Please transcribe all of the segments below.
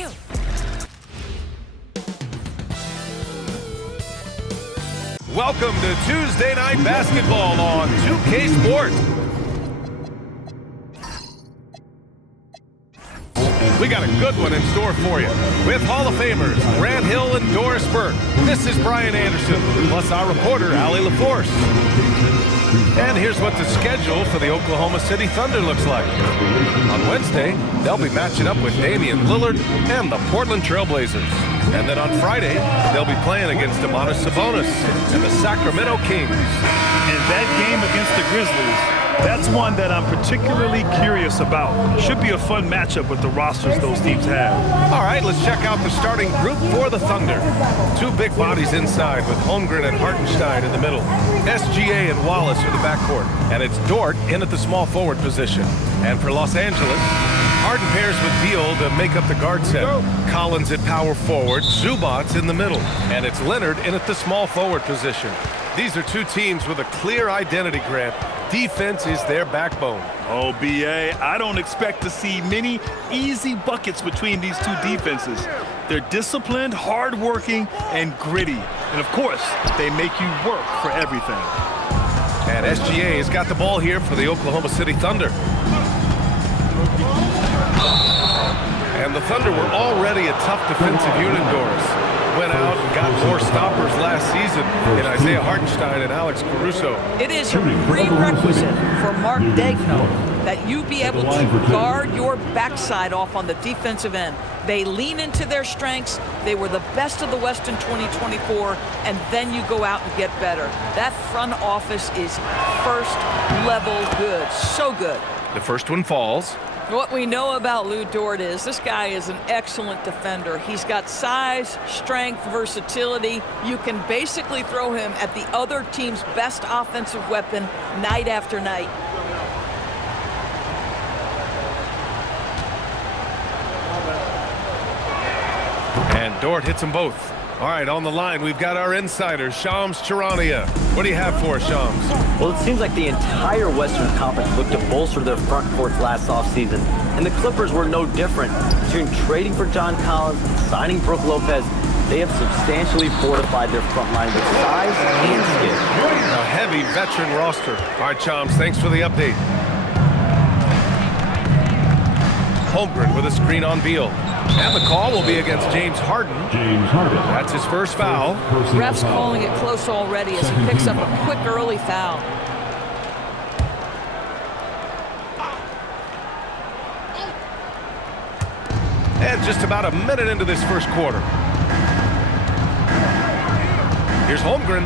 Beal. Welcome to Tuesday Night Basketball on 2K Sport. We got a good one in store for you with Hall of Famers Grant Hill and Doris Burke. This is Brian Anderson, plus our reporter, Allie LaForce. And here's what the schedule for the Oklahoma City Thunder looks like. On Wednesday, they'll be matching up with Damian Lillard and the Portland Trail Blazers. And then on Friday, they'll be playing against Domantas Sabonis and the Sacramento Kings. And that game against the Grizzlies, that's one that I'm particularly curious about. Should be a fun matchup with the rosters those teams have. All right, let's check out the starting group for the Thunder. Two big bodies inside with Holmgren and Hartenstein in the middle. SGA and Wallace are the backcourt. And it's Dort in at the small forward position. And for Los Angeles, Harden pairs with Beal to make up the guard set. Collins at power forward, Zubats in the middle. And it's Leonard in at the small forward position. These are two teams with a clear identity, Grant. Defense is their backbone. Oh, B.A., I don't expect to see many easy buckets between these two defenses. They're disciplined, hardworking, and gritty. And, of course, they make you work for everything. And SGA has got the ball here for the Oklahoma City Thunder. And the Thunder were already a tough defensive unit, Doris. Went out and got more stoppers last season in Isaiah Hartenstein and Alex Caruso. It is a prerequisite for Mark Daigneault that you be able to guard your backside off on the defensive end. They lean into their strengths. They were the best of the West in 2024, and then you go out and get better. That front office is first level good, so good. The first one falls. What we know about Lou Dort is this guy is an excellent defender. He's got size, strength, versatility. You can basically throw him at the other team's best offensive weapon night after night. And Dort hits them both. All right, on the line, we've got our insider, Shams Charania. What do you have for us, Shams? Well, it seems like the entire Western Conference looked to bolster their front courts last offseason, and the Clippers were no different. Between trading for John Collins and signing Brook Lopez, they have substantially fortified their front line with size and skill. A heavy veteran roster. All right, Shams, thanks for the update. Holmgren with a screen on Beal. And the call will be against James Harden. That's his first foul. Ref's calling it close already as he picks up a quick early foul. And just about a minute into this first quarter. Here's Holmgren.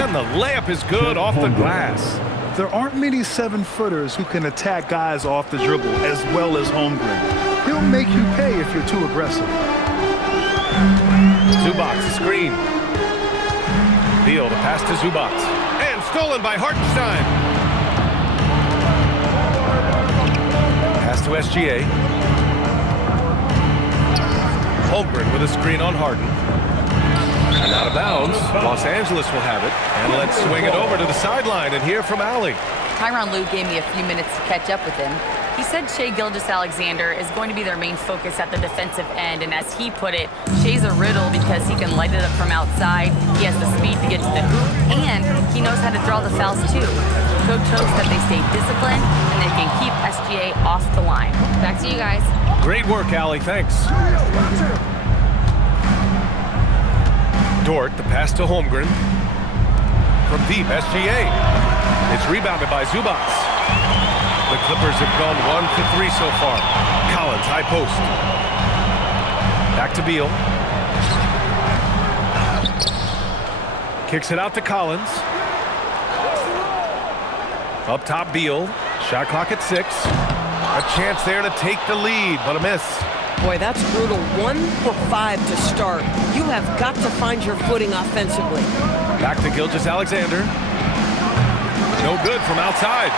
And the layup is good off the glass. There aren't many 7-footers who can attack guys off the dribble as well as Holmgren. He'll make you pay if you're too aggressive. Zubats, screen. Beal, the pass to Zubats. And stolen by Hartenstein. Pass to SGA. Holmgren with a screen on Harden. And out of bounds. Los Angeles will have it. And let's swing it over to the sideline and hear from Allie. Tyronn Lue gave me a few minutes to catch up with him. He said Shai Gilgeous-Alexander is going to be their main focus at the defensive end, and as he put it, Shai's a riddle because he can light it up from outside, he has the speed to get to the hoop, and he knows how to draw the fouls too. Coach hopes that they stay disciplined and they can keep SGA off the line. Back to you guys. Great work, Allie. Thanks. Dort, the pass to Holmgren. From deep, SGA. It's rebounded by Zubats. The Clippers have gone 1 for 3 so far. Collins, high post. Back to Beal. Kicks it out to Collins. Up top, Beal. Shot clock at 6. A chance there to take the lead, but a miss. Boy, that's brutal. 1 for 5 to start. You have got to find your footing offensively. Back to Gilgeous-Alexander. No good from outside.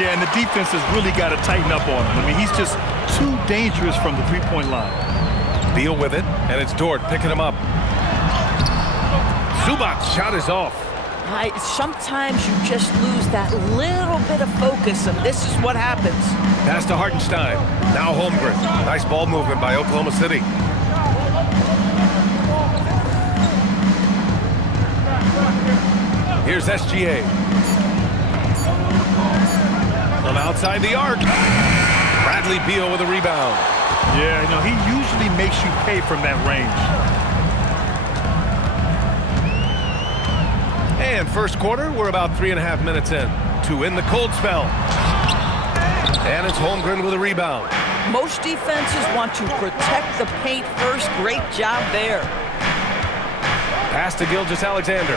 Yeah, and the defense has really got to tighten up on him. I mean, he's just too dangerous from the three-point line. Beal with it, and it's Dort picking him up. Zubats' shot is off. Sometimes you just lose that little bit of focus, and this is what happens. Pass to Hartenstein. Now Holmgren. Nice ball movement by Oklahoma City. Here's SGA. From outside the arc. Bradley Beal with a rebound. Yeah, you know, he usually makes you pay from that range. And first quarter, we're about 3.5 minutes in to win the cold spell. And it's Holmgren with a rebound. Most defenses want to protect the paint first. Great job there. Pass to Gilgeous-Alexander.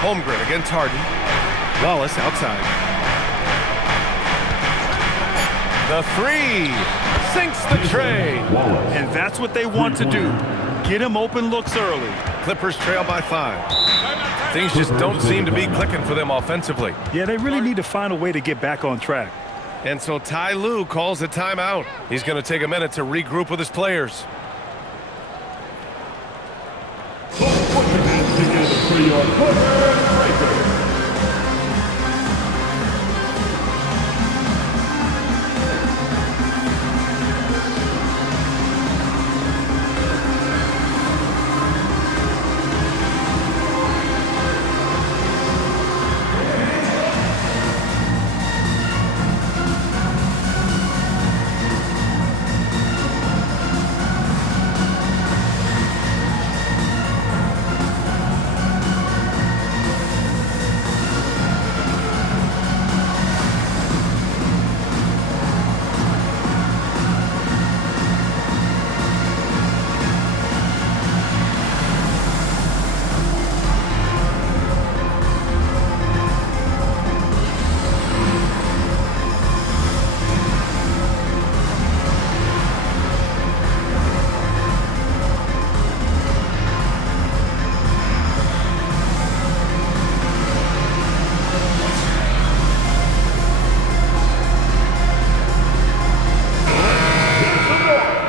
Holmgren against Harden. Wallace outside. The three sinks the tray. And that's what they want to do. Get him open looks early. Clippers trail by 5. Things just don't seem to be clicking for them offensively. Yeah, they really need to find a way to get back on track. And so Ty Lue calls a timeout. He's going to take a minute to regroup with his players.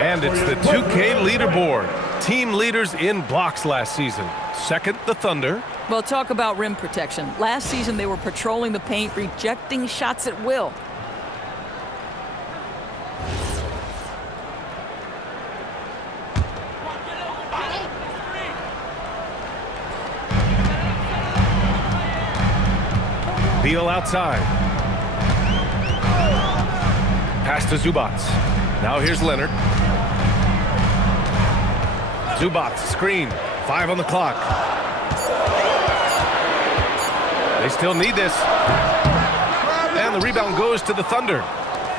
And it's the 2K leaderboard. Team leaders in blocks last season. Second, the Thunder. Well, talk about rim protection. Last season, they were patrolling the paint, rejecting shots at will. Beal outside. Pass to Zubats. Now here's Leonard. Zubats, screen. 5 on the clock. They still need this. And the rebound goes to the Thunder.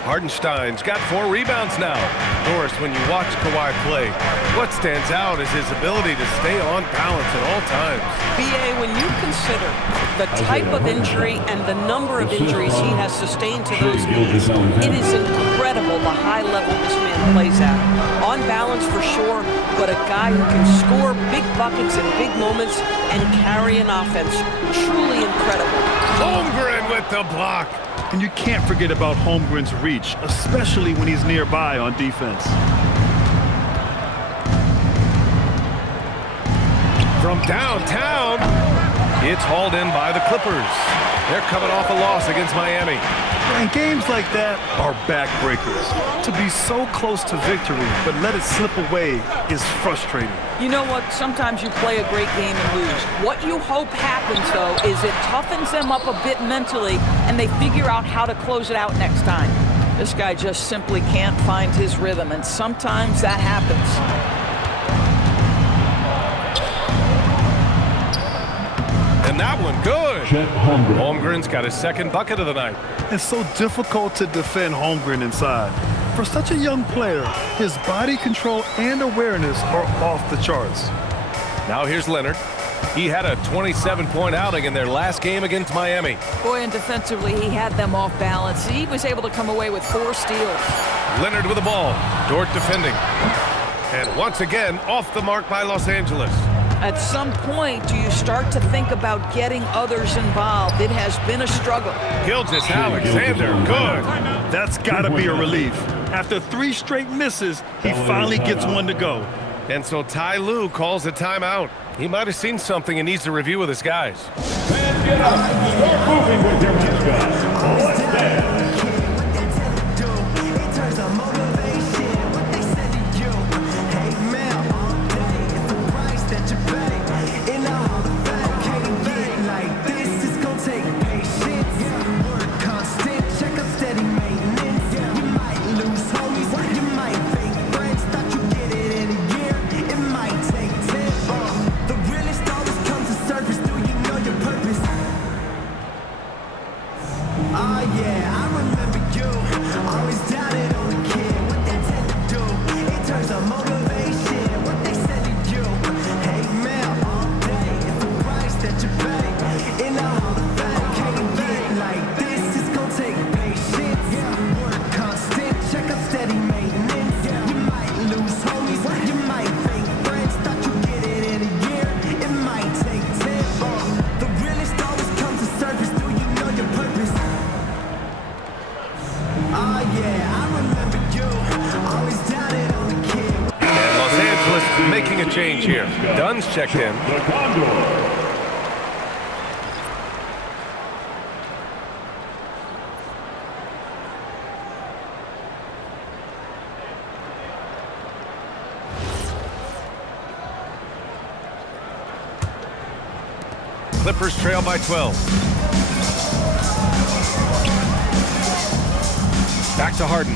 Hartenstein's got 4 rebounds now. Doris, when you watch Kawhi play, what stands out is his ability to stay on balance at all times. B.A., when you consider the type of injury and the number of injuries he has sustained to those knees, it is incredible the high level this man plays at. On balance for sure, but a guy who can score big buckets in big moments and carry an offense. Truly incredible. Holmgren with the block. And you can't forget about Holmgren's reach, especially when he's nearby on defense. From downtown, it's hauled in by the Clippers. They're coming off a loss against Miami. And games like that are backbreakers. To be so close to victory, but let it slip away is frustrating. You know what? Sometimes you play a great game and lose. What you hope happens, though, is it toughens them up a bit mentally, and they figure out how to close it out next time. This guy just simply can't find his rhythm, and sometimes that happens. And that one good. Holmgren's got his second bucket of the night. It's so difficult to defend Holmgren inside. For such a young player, his body control and awareness are off the charts. Now here's Leonard. He had a 27-point outing in their last game against Miami. Boy, and defensively, he had them off balance. He was able to come away with 4 steals. Leonard with the ball. Dort defending. And once again, off the mark by Los Angeles. At some point, do you start to think about getting others involved? It has been a struggle. Gilgeous-Alexander, good. That's got to be a relief. After 3 straight misses, he finally gets one to go. And so Ty Lue calls a timeout. He might have seen something and needs to review with his guys. And get up. Start moving with your mascot. Let's dance. Making a change here. Dunn's checked in. The Condor. Clippers trail by 12. Back to Harden.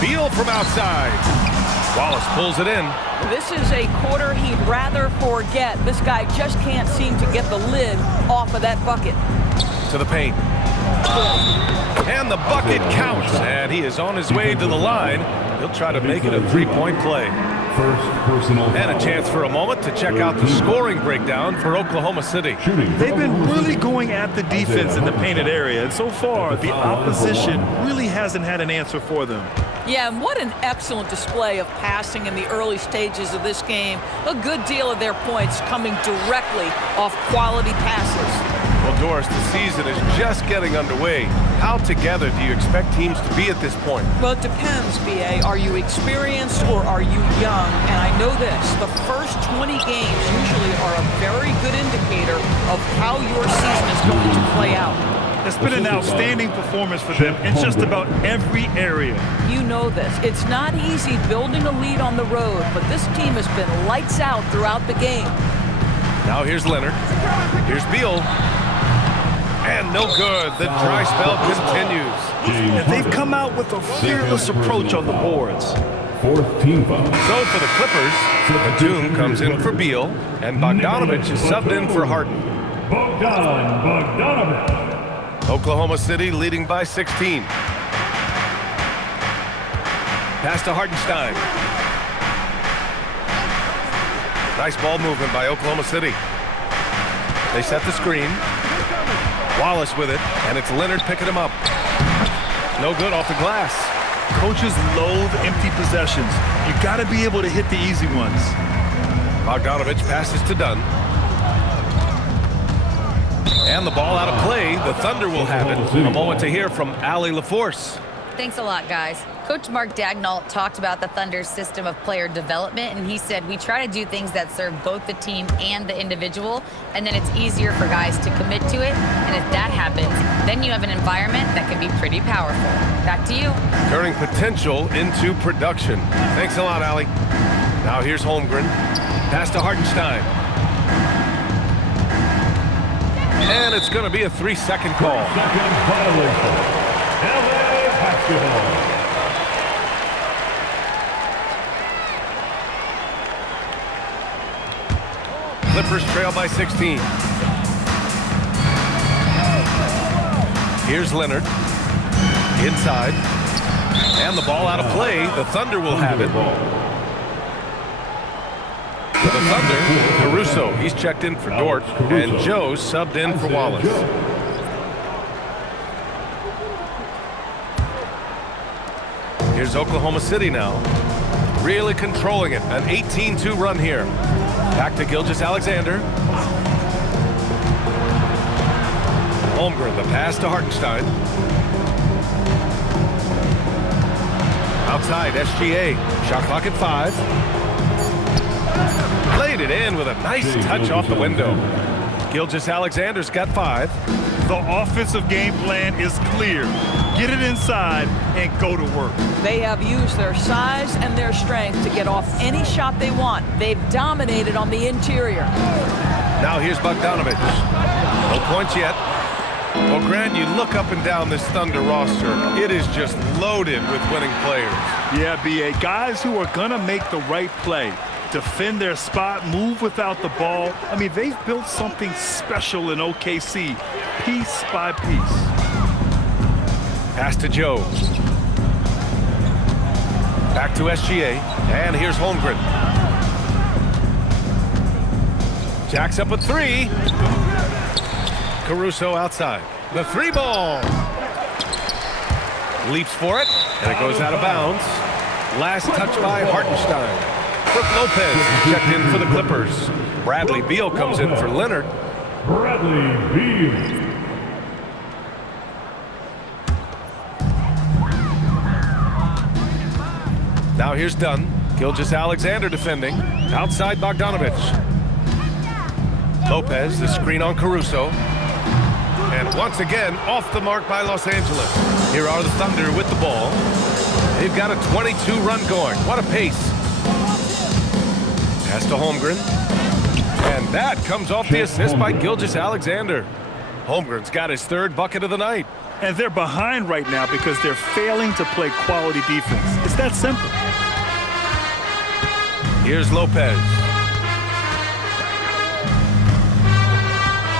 Beal from outside. Wallace pulls it in. This is a quarter he'd rather forget. This guy just can't seem to get the lid off of that bucket. To the paint. And the bucket counts. And he is on his way to the line. He'll try to make it a three-point play. First personal foul. And a chance for a moment to check out the scoring breakdown for Oklahoma City. They've been really going at the defense in the painted area, and so far the opposition really hasn't had an answer for them. Yeah, and what an excellent display of passing in the early stages of this game. A good deal of their points coming directly off quality passes. Well, Doris, the season is just getting underway. How together do you expect teams to be at this point? Well, it depends, B.A. Are you experienced or are you young? And I know this, the first 20 games usually are a very good indicator of how your season is going to play out. It's been an outstanding performance for them in just about every area. You know this. It's not easy building a lead on the road, but this team has been lights out throughout the game. Now here's Leonard. Here's Beal. And no good. The dry spell continues. And they've come out with a fearless approach on the boards. Fourth team foul. So for the Clippers, Batum comes in for Beal, and Bogdanovich is subbed in for Harden. Bogdanovich. Oklahoma City leading by 16. Pass to Hartenstein. Nice ball movement by Oklahoma City. They set the screen. Wallace with it, and it's Leonard picking him up. No good off the glass. Coaches loathe empty possessions. You got to be able to hit the easy ones. Bogdanovich passes to Dunn. And the ball out of play. The Thunder will have it. A moment to hear from Allie LaForce. Thanks a lot, guys. Coach Mark Daigneault talked about the Thunder's system of player development, and he said, we try to do things that serve both the team and the individual, and then it's easier for guys to commit to it. And if that happens, then you have an environment that can be pretty powerful. Back to you. Turning potential into production. Thanks a lot, Allie. Now here's Holmgren. Pass to Hartenstein. And it's going to be a 3-second call. Second violation. LA basketball. Clippers trail by 16. Here's Leonard. Inside. And the ball out of play. The Thunder will have it. For the Thunder, Caruso. He's checked in for Dort. And Joe subbed in for Wallace. Here's Oklahoma City now. Really controlling it. An 18-2 run here. Back to Gilgeous-Alexander. Holmgren, the pass to Hartenstein. Outside, SGA. Shot clock at 5. Played it in with a nice touch off the window. Gilgeous-Alexander's got 5. The offensive game plan is clear. Get it inside and go to work. They have used their size and their strength to get off any shot they want. They've dominated on the interior. Now here's Bogdanovich. No points yet. Well, Grant, you look up and down this Thunder roster. It is just loaded with winning players. Yeah, B.A. Guys who are going to make the right play. Defend their spot, move without the ball. I mean, they've built something special in OKC, piece by piece. Pass to Joe. Back to SGA. And here's Holmgren. Jacks up a 3. Caruso outside. The 3 ball. Leaps for it, and it goes out of bounds. Last touch by Hartenstein. Brook Lopez checked in for the Clippers. Bradley Beal comes in for Leonard. Bradley Beal. Now here's Dunn. Gilgeous-Alexander defending. Outside Bogdanovich. Lopez, the screen on Caruso. And once again, off the mark by Los Angeles. Here are the Thunder with the ball. They've got a 22-run going. What a pace. Pass to Holmgren. And that comes off the assist by Gilgeous-Alexander. Holmgren's got his 3rd bucket of the night. And they're behind right now because they're failing to play quality defense. It's that simple. Here's Lopez.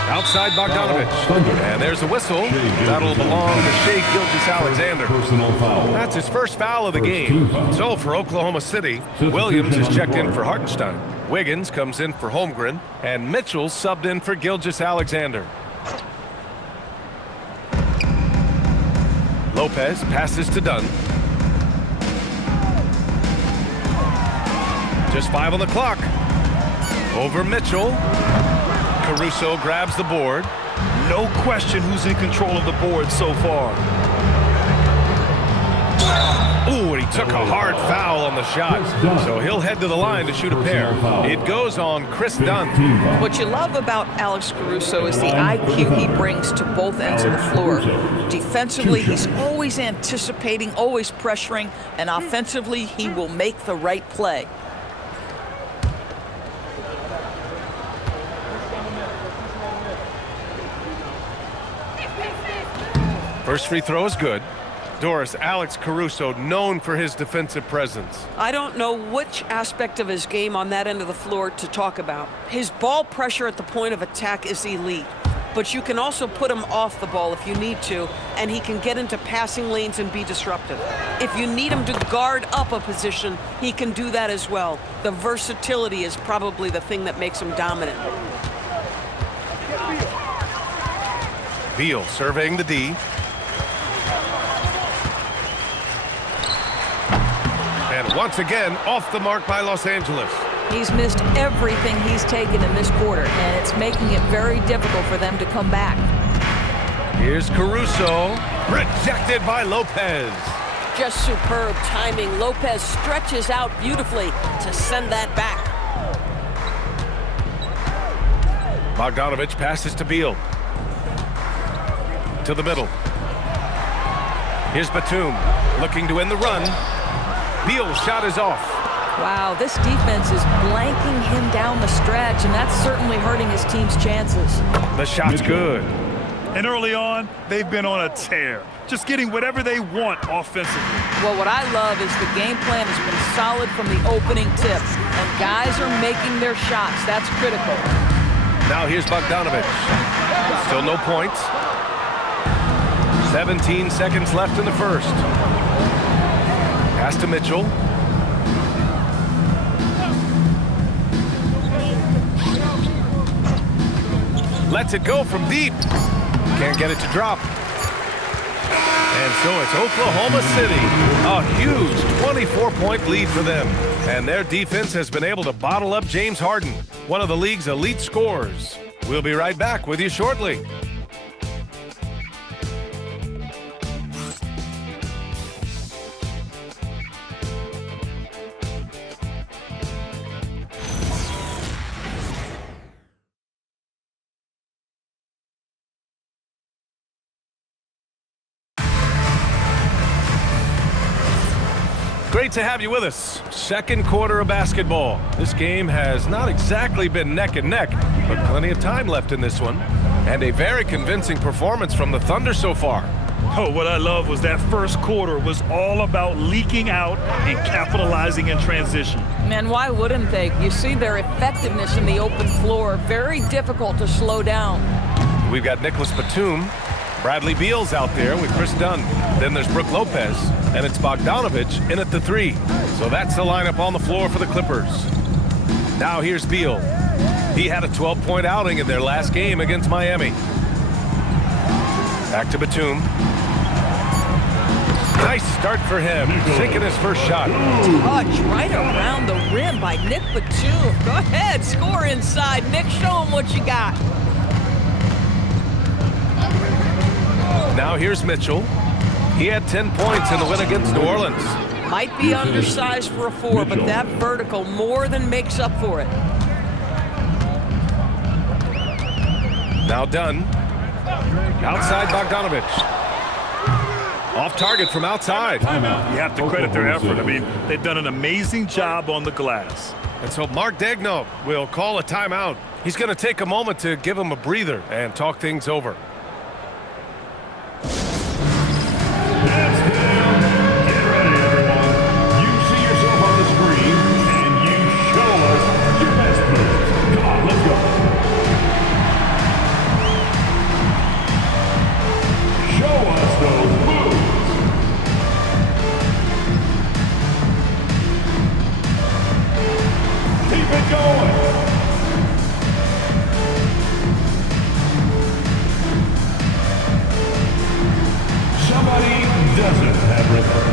Outside Bogdanovich. And there's a whistle. That'll belong to Shai Gilgeous-Alexander. Personal foul. That's his first foul of the game. So for Oklahoma City, Williams is checked in for Hartenstein. Wiggins comes in for Holmgren. And Mitchell subbed in for Gilgeous-Alexander. Lopez passes to Dunn. Just 5 on the clock. Over Mitchell. Caruso grabs the board. No question who's in control of the board so far. Ooh, and he took a hard foul on the shot. So he'll head to the line to shoot a pair. It goes on Chris Dunn. What you love about Alex Caruso is the IQ he brings to both ends of the floor. Defensively, he's always anticipating, always pressuring, and offensively, he will make the right play. First free throw is good. Doris, Alex Caruso, known for his defensive presence. I don't know which aspect of his game on that end of the floor to talk about. His ball pressure at the point of attack is elite, but you can also put him off the ball if you need to, and he can get into passing lanes and be disruptive. If you need him to guard up a position, he can do that as well. The versatility is probably the thing that makes him dominant. Beal surveying the D. And once again, off the mark by Los Angeles. He's missed everything he's taken in this quarter, and it's making it very difficult for them to come back. Here's Caruso, rejected by Lopez. Just superb timing. Lopez stretches out beautifully to send that back. Bogdanovich passes to Beal. To the middle. Here's Batum, looking to end the run. Beal's shot is off. Wow, this defense is blanking him down the stretch, and that's certainly hurting his team's chances. The shot's good. And early on, they've been on a tear, just getting whatever they want offensively. Well, what I love is the game plan has been solid from the opening tip, and guys are making their shots. That's critical. Now here's Bogdanovich. Still no points. 17 seconds left in the first. Pass to Mitchell. Lets it go from deep. Can't get it to drop. And so it's Oklahoma City. A huge 24-point lead for them. And their defense has been able to bottle up James Harden, one of the league's elite scorers. We'll be right back with you shortly. Great to have you with us. Second quarter of basketball. This game has not exactly been neck and neck, but plenty of time left in this one. And a very convincing performance from the Thunder so far. Oh, what I love was that first quarter was all about leaking out and capitalizing in transition. Man, why wouldn't they? You see their effectiveness in the open floor. Very difficult to slow down. We've got Nicholas Batum. Bradley Beal's out there with Chris Dunn. Then there's Brook Lopez, and it's Bogdanovich in at the 3. So that's the lineup on the floor for the Clippers. Now here's Beal. He had a 12-point outing in their last game against Miami. Back to Batum. Nice start for him, sinking his first shot. Touch right around the rim by Nick Batum. Go ahead, score inside. Nick, show him what you got. Now here's Mitchell. He had 10 points in the win against New Orleans. Might be undersized for a 4, but that vertical more than makes up for it. Now Dunn. Outside Bogdanovich. Off target from outside. You have to credit their effort. I mean, they've done an amazing job on the glass. And so Mark Daigneault will call a timeout. He's going to take a moment to give him a breather and talk things over. That's down. Get ready, everyone. You see yourself on the screen, and you show us your best moves. Come on, let's go. Show us those moves. Keep it going. Somebody doesn't have rhythm.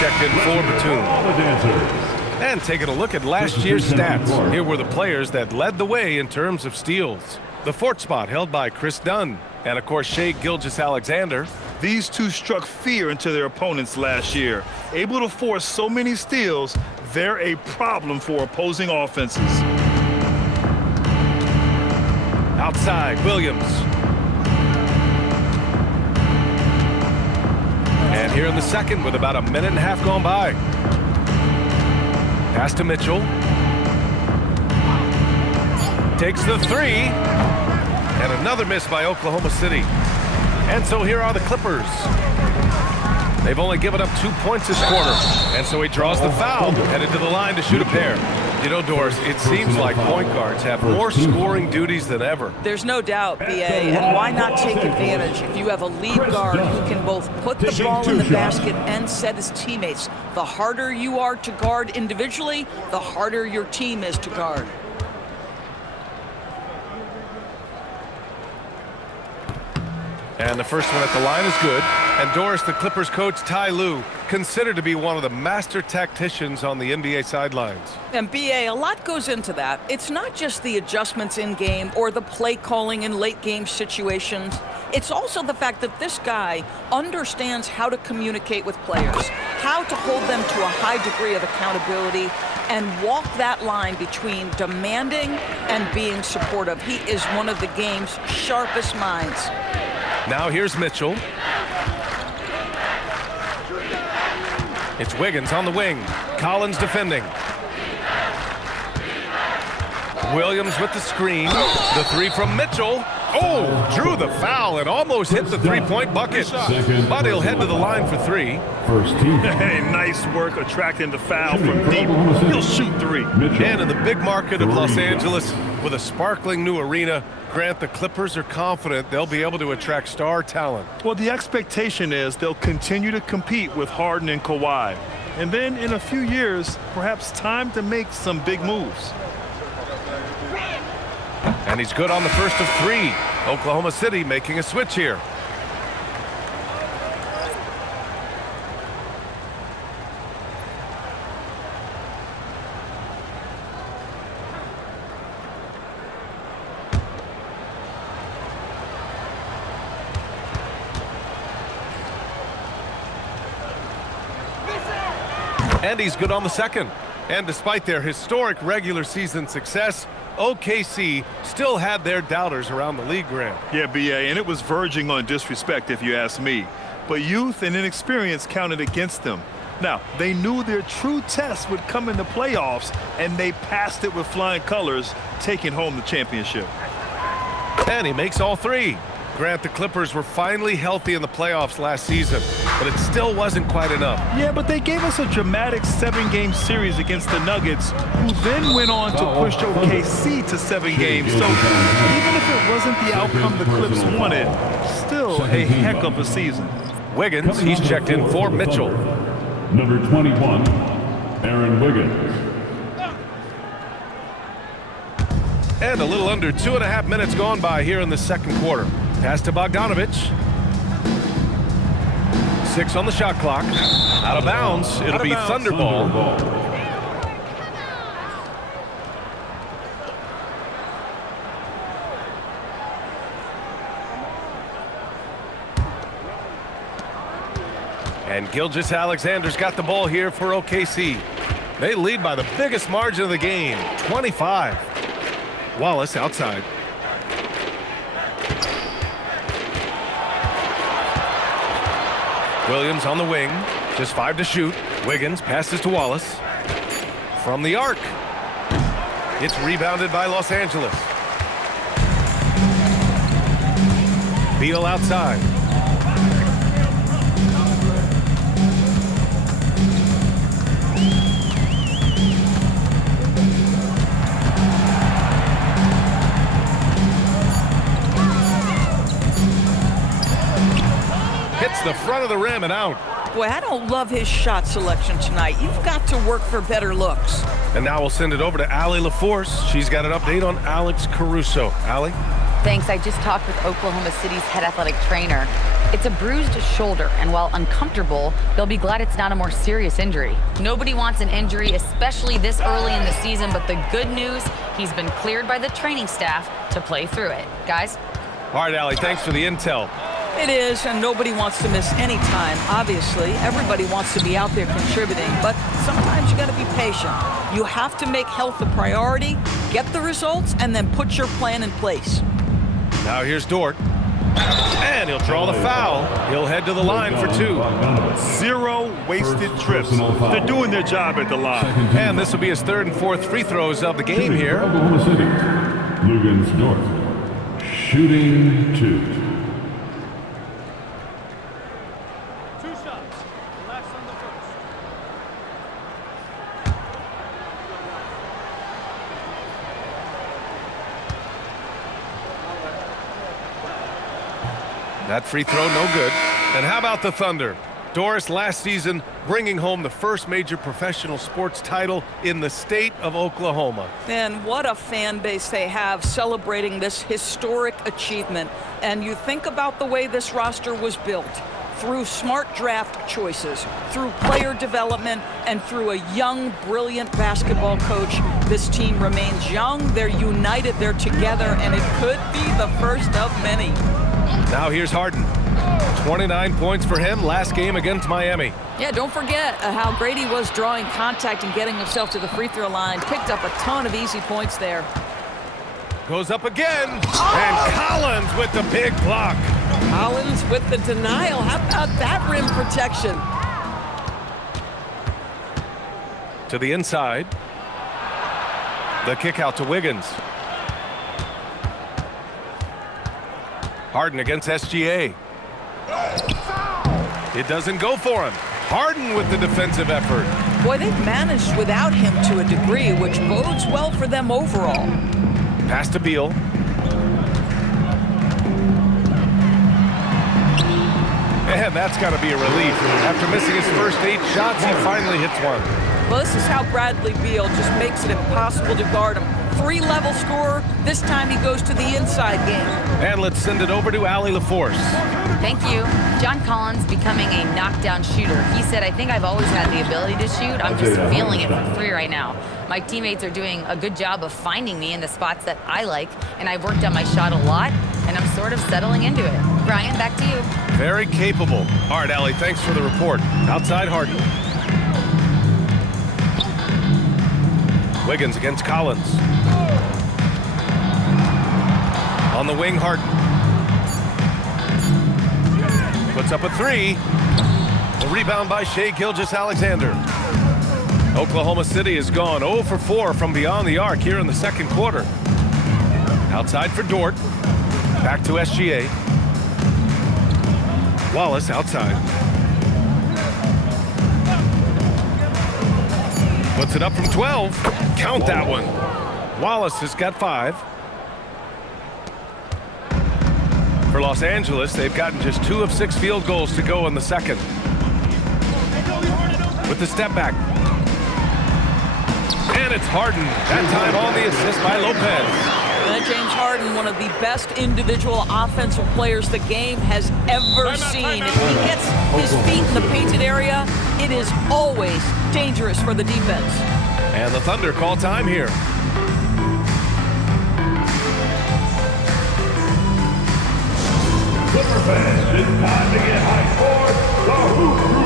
Checked in for Batum. All the dancers. And taking a look at last year's stats. Here were the players that led the way in terms of steals. The 4th spot held by Chris Dunn. And of course, Shai Gilgeous-Alexander. These two struck fear into their opponents last year. Able to force so many steals, they're a problem for opposing offenses. Outside, Williams. And here in the second with about a minute and a half gone by. Pass to Mitchell. Takes the 3. And another miss by Oklahoma City. And so here are the Clippers. They've only given up 2 points this quarter. And so he draws the foul, headed to the line to shoot a pair. You know, Doris, it seems like point guards have more scoring duties than ever. There's no doubt, BA, and why not take advantage if you have a lead guard who can both put the ball in the basket and set his teammates. The harder you are to guard individually, the harder your team is to guard. And the first one at the line is good. And Doris, the Clippers coach Ty Lue, considered to be one of the master tacticians on the NBA sidelines. And BA, a lot goes into that. It's not just the adjustments in game or the play calling in late game situations. It's also the fact that this guy understands how to communicate with players, how to hold them to a high degree of accountability, and walk that line between demanding and being supportive. He is one of the game's sharpest minds. Now here's Mitchell. It's Wiggins on the wing. Collins defending. Williams with the screen. The 3 from Mitchell. Oh, drew the foul and almost hit the 3-point bucket. But he'll head to the line for 3. First team. Hey, nice work attracting the foul from deep. He'll shoot 3. And in the big market of Los Angeles, with a sparkling new arena, Grant, the Clippers are confident they'll be able to attract star talent. Well, the expectation is they'll continue to compete with Harden and Kawhi. And then in a few years, perhaps time to make some big moves. And he's good on the first of 3. Oklahoma City making a switch here. And he's good on the second. And despite their historic regular season success, OKC still had their doubters around the league, Graham. Yeah, B.A., and it was verging on disrespect if you ask me. But youth and inexperience counted against them. Now, they knew their true test would come in the playoffs, and they passed it with flying colors, taking home the championship. And he makes all three. Grant, the Clippers were finally healthy in the playoffs last season, but it still wasn't quite enough. Yeah, but they gave us a dramatic 7-game series against the Nuggets, who then went on to push OKC to 7 games. So even if it wasn't the outcome the Clips wanted, still a heck of a season. Wiggins, he's checked in for Mitchell. Number 21, Aaron Wiggins. And a little under 2.5 minutes gone by here in the second quarter. Pass to Bogdanovic. 6 on the shot clock. Out of bounds. It'll be Thunderball. And Gilgeous-Alexander's got the ball here for OKC. They lead by the biggest margin of the game, 25. Wallace outside. Williams on the wing, just 5 to shoot. Wiggins passes to Wallace. From the arc. It's rebounded by Los Angeles. Beal outside. Hits the front of the rim and out. Boy, I don't love his shot selection tonight. You've got to work for better looks. And now we'll send it over to Allie LaForce. She's got an update on Alex Caruso. Allie? Thanks. I just talked with Oklahoma City's head athletic trainer. It's a bruised shoulder, and while uncomfortable, they'll be glad it's not a more serious injury. Nobody wants an injury, especially this early in the season, but the good news, he's been cleared by the training staff to play through it. Guys? All right, Allie, thanks for the intel. It is, and nobody wants to miss any time, obviously. Everybody wants to be out there contributing, but sometimes you got to be patient. You have to make health a priority, get the results, and then put your plan in place. Now here's Dort. And he'll draw the foul. He'll head to the line for 2. 0 wasted trips. They're doing their job at the line. And this will be his 3rd and 4th free throws of the game here. Oklahoma City, Lugens Dort. Shooting 2. That free throw, no good. And how about the Thunder? Doris, last season, bringing home the first major professional sports title in the state of Oklahoma. And what a fan base they have celebrating this historic achievement. And you think about the way this roster was built. Through smart draft choices, through player development, and through a young, brilliant basketball coach. This team remains young, they're united, they're together, and it could be the first of many. Now here's Harden. 29 points for him last game against Miami. Yeah, don't forget how great he was drawing contact and getting himself to the free throw line. Picked up a ton of easy points there. Goes up again. And Collins with the big block. Collins with the denial. How about that rim protection? To the inside. The kick out to Wiggins. Harden against SGA. It doesn't go for him. Harden with the defensive effort. Boy, they've managed without him to a degree, which bodes well for them overall. Pass to Beal. And that's got to be a relief. After missing his first 8 shots, he finally hits one. Well, this is how Bradley Beal just makes it impossible to guard him. 3-level scorer. This time he goes to the inside game. And let's send it over to Allie LaForce. Thank you. John Collins becoming a knockdown shooter. He said, I think I've always had the ability to shoot. I'm just feeling it from 3 right now. My teammates are doing a good job of finding me in the spots that I like, and I've worked on my shot a lot, and I'm sort of settling into it. Brian, back to you. Very capable. All right, Allie, thanks for the report. Outside Harden. Wiggins against Collins. On the wing, Harden. Puts up a 3. The rebound by Shai Gilgeous-Alexander. Oklahoma City has gone 0 for 4 from beyond the arc here in the second quarter. Outside for Dort. Back to SGA. Wallace outside. Puts it up from 12. Count that one. Wallace has got 5. For Los Angeles, they've gotten just 2 of 6 field goals to go in the second. With the step back. And it's Harden. That time on the assist by Lopez. James Harden, one of the best individual offensive players the game has ever seen. If he gets his feet in the painted area, it is always dangerous for the defense. And the Thunder call time here. Clipper fans, it's time to get hyped for the Hoop Crew.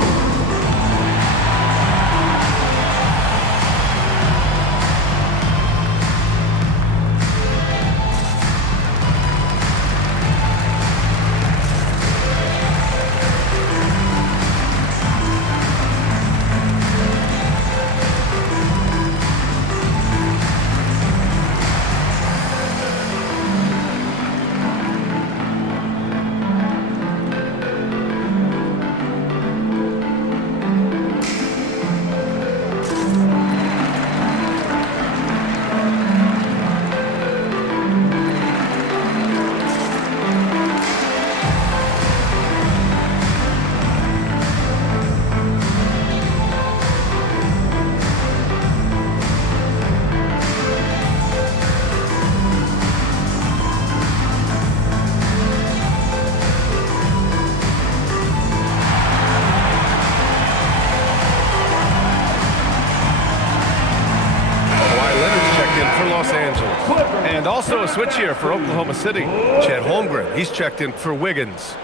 And also a switch here for Oklahoma City. Chet Holmgren, he's checked in for Wiggins.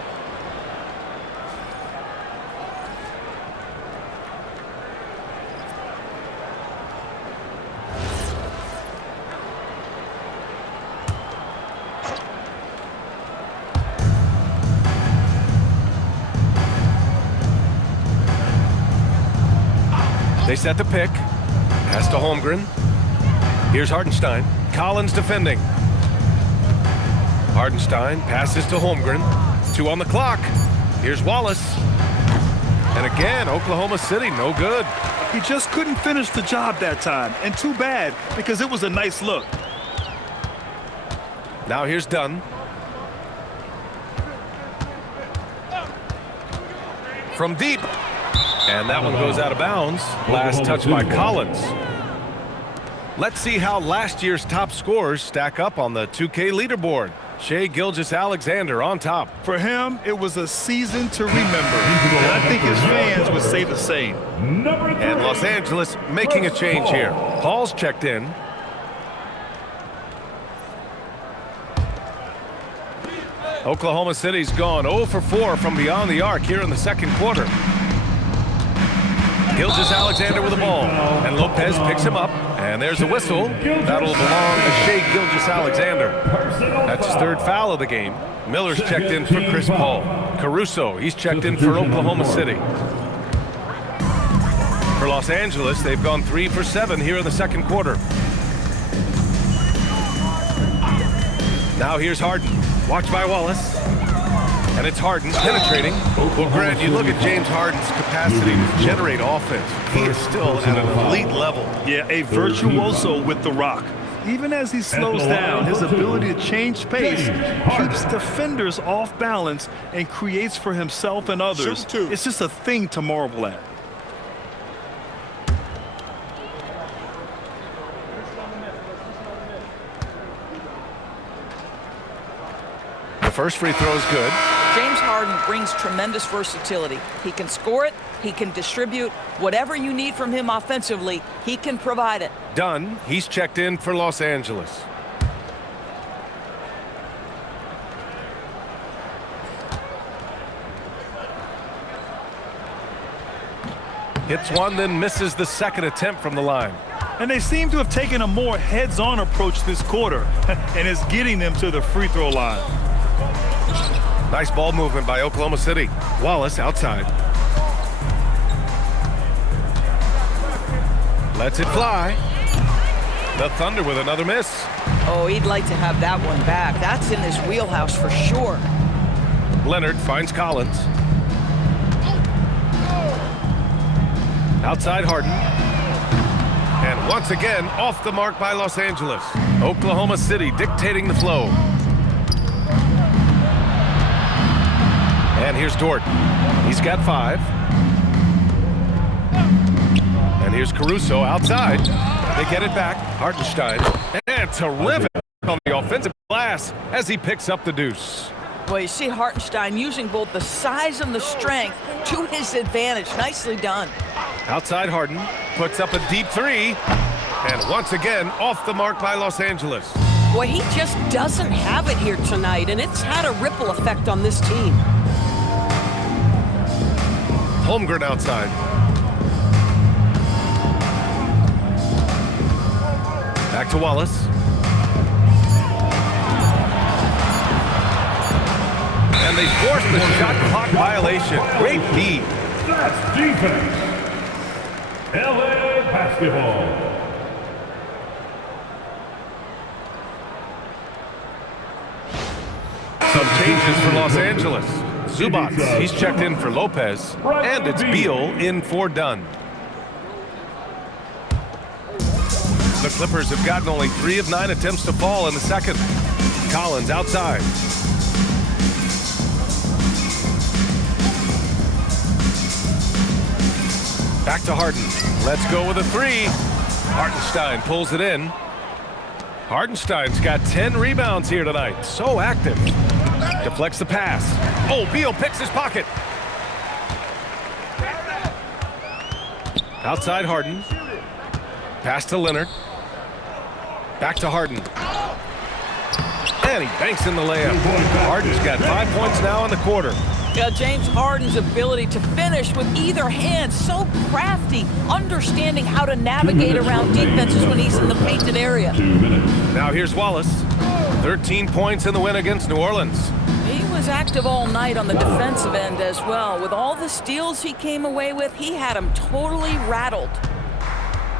They set the pick. Pass to Holmgren. Here's Hartenstein. Collins defending. Hartenstein passes to Holmgren. 2 on the clock. Here's Wallace. And again, Oklahoma City, no good. He just couldn't finish the job that time. And too bad, because it was a nice look. Now here's Dunn. From deep. And that one goes out of bounds. Last touch by Collins. Let's see how last year's top scorers stack up on the 2K leaderboard. Shai Gilgeous-Alexander on top. For him, it was a season to remember. And I think his fans would say the same. And Los Angeles making a change here. Paul's checked in. Oklahoma City's gone 0 for 4 from beyond the arc here in the second quarter. Gilgeous-Alexander with the ball, and Lopez picks him up, and there's a whistle. That'll belong to Shai Gilgeous-Alexander. That's his 3rd foul of the game. Miller's checked in for Chris Paul. Caruso, he's checked in for Oklahoma City. For Los Angeles, they've gone 3 for 7 here in the second quarter. Now here's Harden. Watch by Wallace. And it's Harden penetrating. Well, Grant, you look at James Harden's capacity to generate offense. He is still at an elite level. Yeah, a virtuoso with the rock. Even as he slows down, his ability to change pace keeps defenders off balance and creates for himself and others. It's just a thing to marvel at. first free throw is good. James Harden brings tremendous versatility. He can score it, he can distribute. Whatever you need from him offensively, he can provide it. Dunn, he's checked in for Los Angeles. Hits one, then misses the second attempt from the line. And they seem to have taken a more heads-on approach this quarter, and it's getting them to the free throw line. Nice ball movement by Oklahoma City. Wallace outside. Lets it fly. The Thunder with another miss. Oh, he'd like to have that one back. That's in his wheelhouse for sure. Leonard finds Collins. Outside Harden. And once again, off the mark by Los Angeles. Oklahoma City dictating the flow. And here's Dort. He's got 5. And here's Caruso outside. They get it back. Hartenstein. And terrific on the offensive glass as he picks up the deuce. Well, you see Hartenstein using both the size and the strength to his advantage. Nicely done. Outside Harden. Puts up a deep 3. And once again, off the mark by Los Angeles. Boy, he just doesn't have it here tonight, and it's had a ripple effect on this team. Holmgren outside. Back to Wallace. And they forced the shot clock violation. Great feed. That's defense. LA basketball. Some changes for Los Angeles. Zubac, he's checked in for Lopez. And it's Beal in for Dunn. The Clippers have gotten only 3 of 9 attempts to fall in the second. Collins outside. Back to Harden. Let's go with a 3. Hartenstein pulls it in. Hartenstein's got 10 rebounds here tonight. So active. Deflects the pass. Oh, Beal picks his pocket. Outside Harden. Pass to Leonard. Back to Harden. And he banks in the layup. Harden's got 5 points now in the quarter. Yeah, James Harden's ability to finish with either hand, so crafty, understanding how to navigate around defenses when he's in the painted area. 2 minutes. Now here's Wallace. 13 points in the win against New Orleans. He was active all night on the defensive end as well. With all the steals he came away with, he had him totally rattled.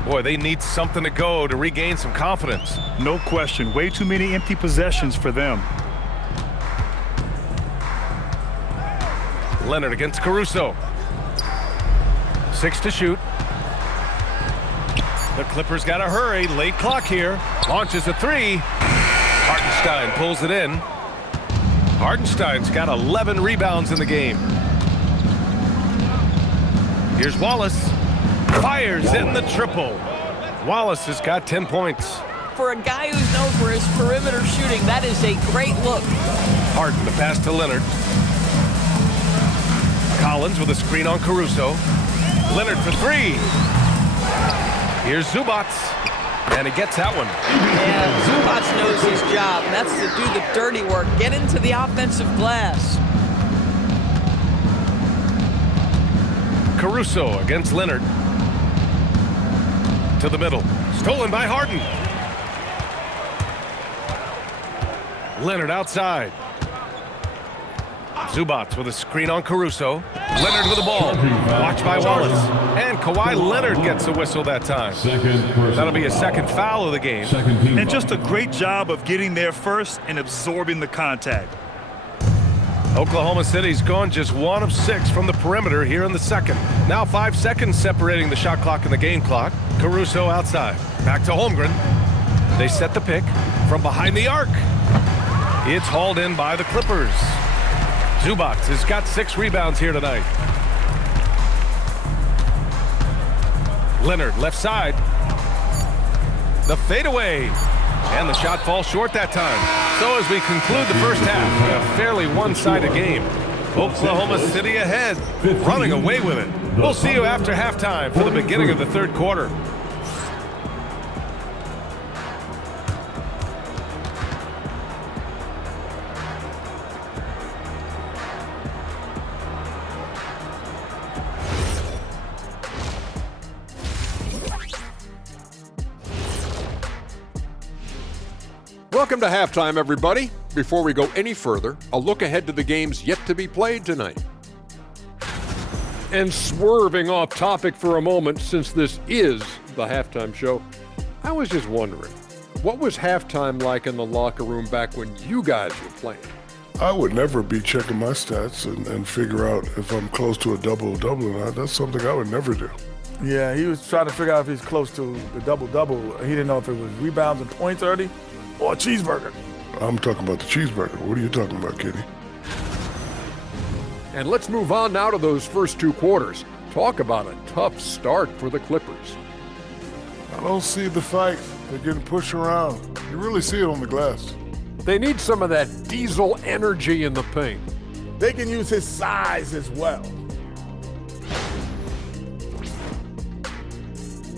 Boy, they need something to go to regain some confidence. No question. Way too many empty possessions for them. Leonard against Caruso. 6 to shoot. The Clippers got to hurry. Late clock here. Launches a 3. Hartenstein pulls it in. Hartenstein's got 11 rebounds in the game. Here's Wallace. Fires in the triple. Wallace has got 10 points. For a guy who's known for his perimeter shooting, that is a great look. Harden, the pass to Leonard. Collins with a screen on Caruso. Leonard for 3. Here's Zubac. And he gets that one. Yeah, Zubac knows his job, and that's to do the dirty work. Get into the offensive glass. Caruso against Leonard. To the middle. Stolen by Harden. Leonard outside. Zubac with a screen on Caruso. Leonard with the ball. Watched by Wallace. And Kawhi Leonard gets a whistle that time. That'll be a second foul of the game. And just a great job of getting there first and absorbing the contact. Oklahoma City's gone just 1 of 6 from the perimeter here in the second. Now 5 seconds separating the shot clock and the game clock. Caruso outside. Back to Holmgren. They set the pick from behind the arc. It's hauled in by the Clippers. Zubac has got 6 rebounds here tonight. Leonard left side. The fadeaway. And the shot falls short that time. So as we conclude the first half, a fairly one-sided game. Oklahoma City ahead, running away with it. We'll see you after halftime for the beginning of the third quarter. Welcome to halftime, everybody. Before we go any further, a look ahead to the games yet to be played tonight. And swerving off topic for a moment, since this is the halftime show, I was just wondering, what was halftime like in the locker room back when you guys were playing? I would never be checking my stats and figure out if I'm close to a double-double or not. That's something I would never do. Yeah, he was trying to figure out if he's close to the double-double. He didn't know if it was rebounds and points early or a cheeseburger. I'm talking about the cheeseburger. What are you talking about, Kitty? And let's move on now to those first two quarters. Talk about a tough start for the Clippers. I don't see the fight. They're getting pushed around. You really see it on the glass. They need some of that diesel energy in the paint. They can use his size as well.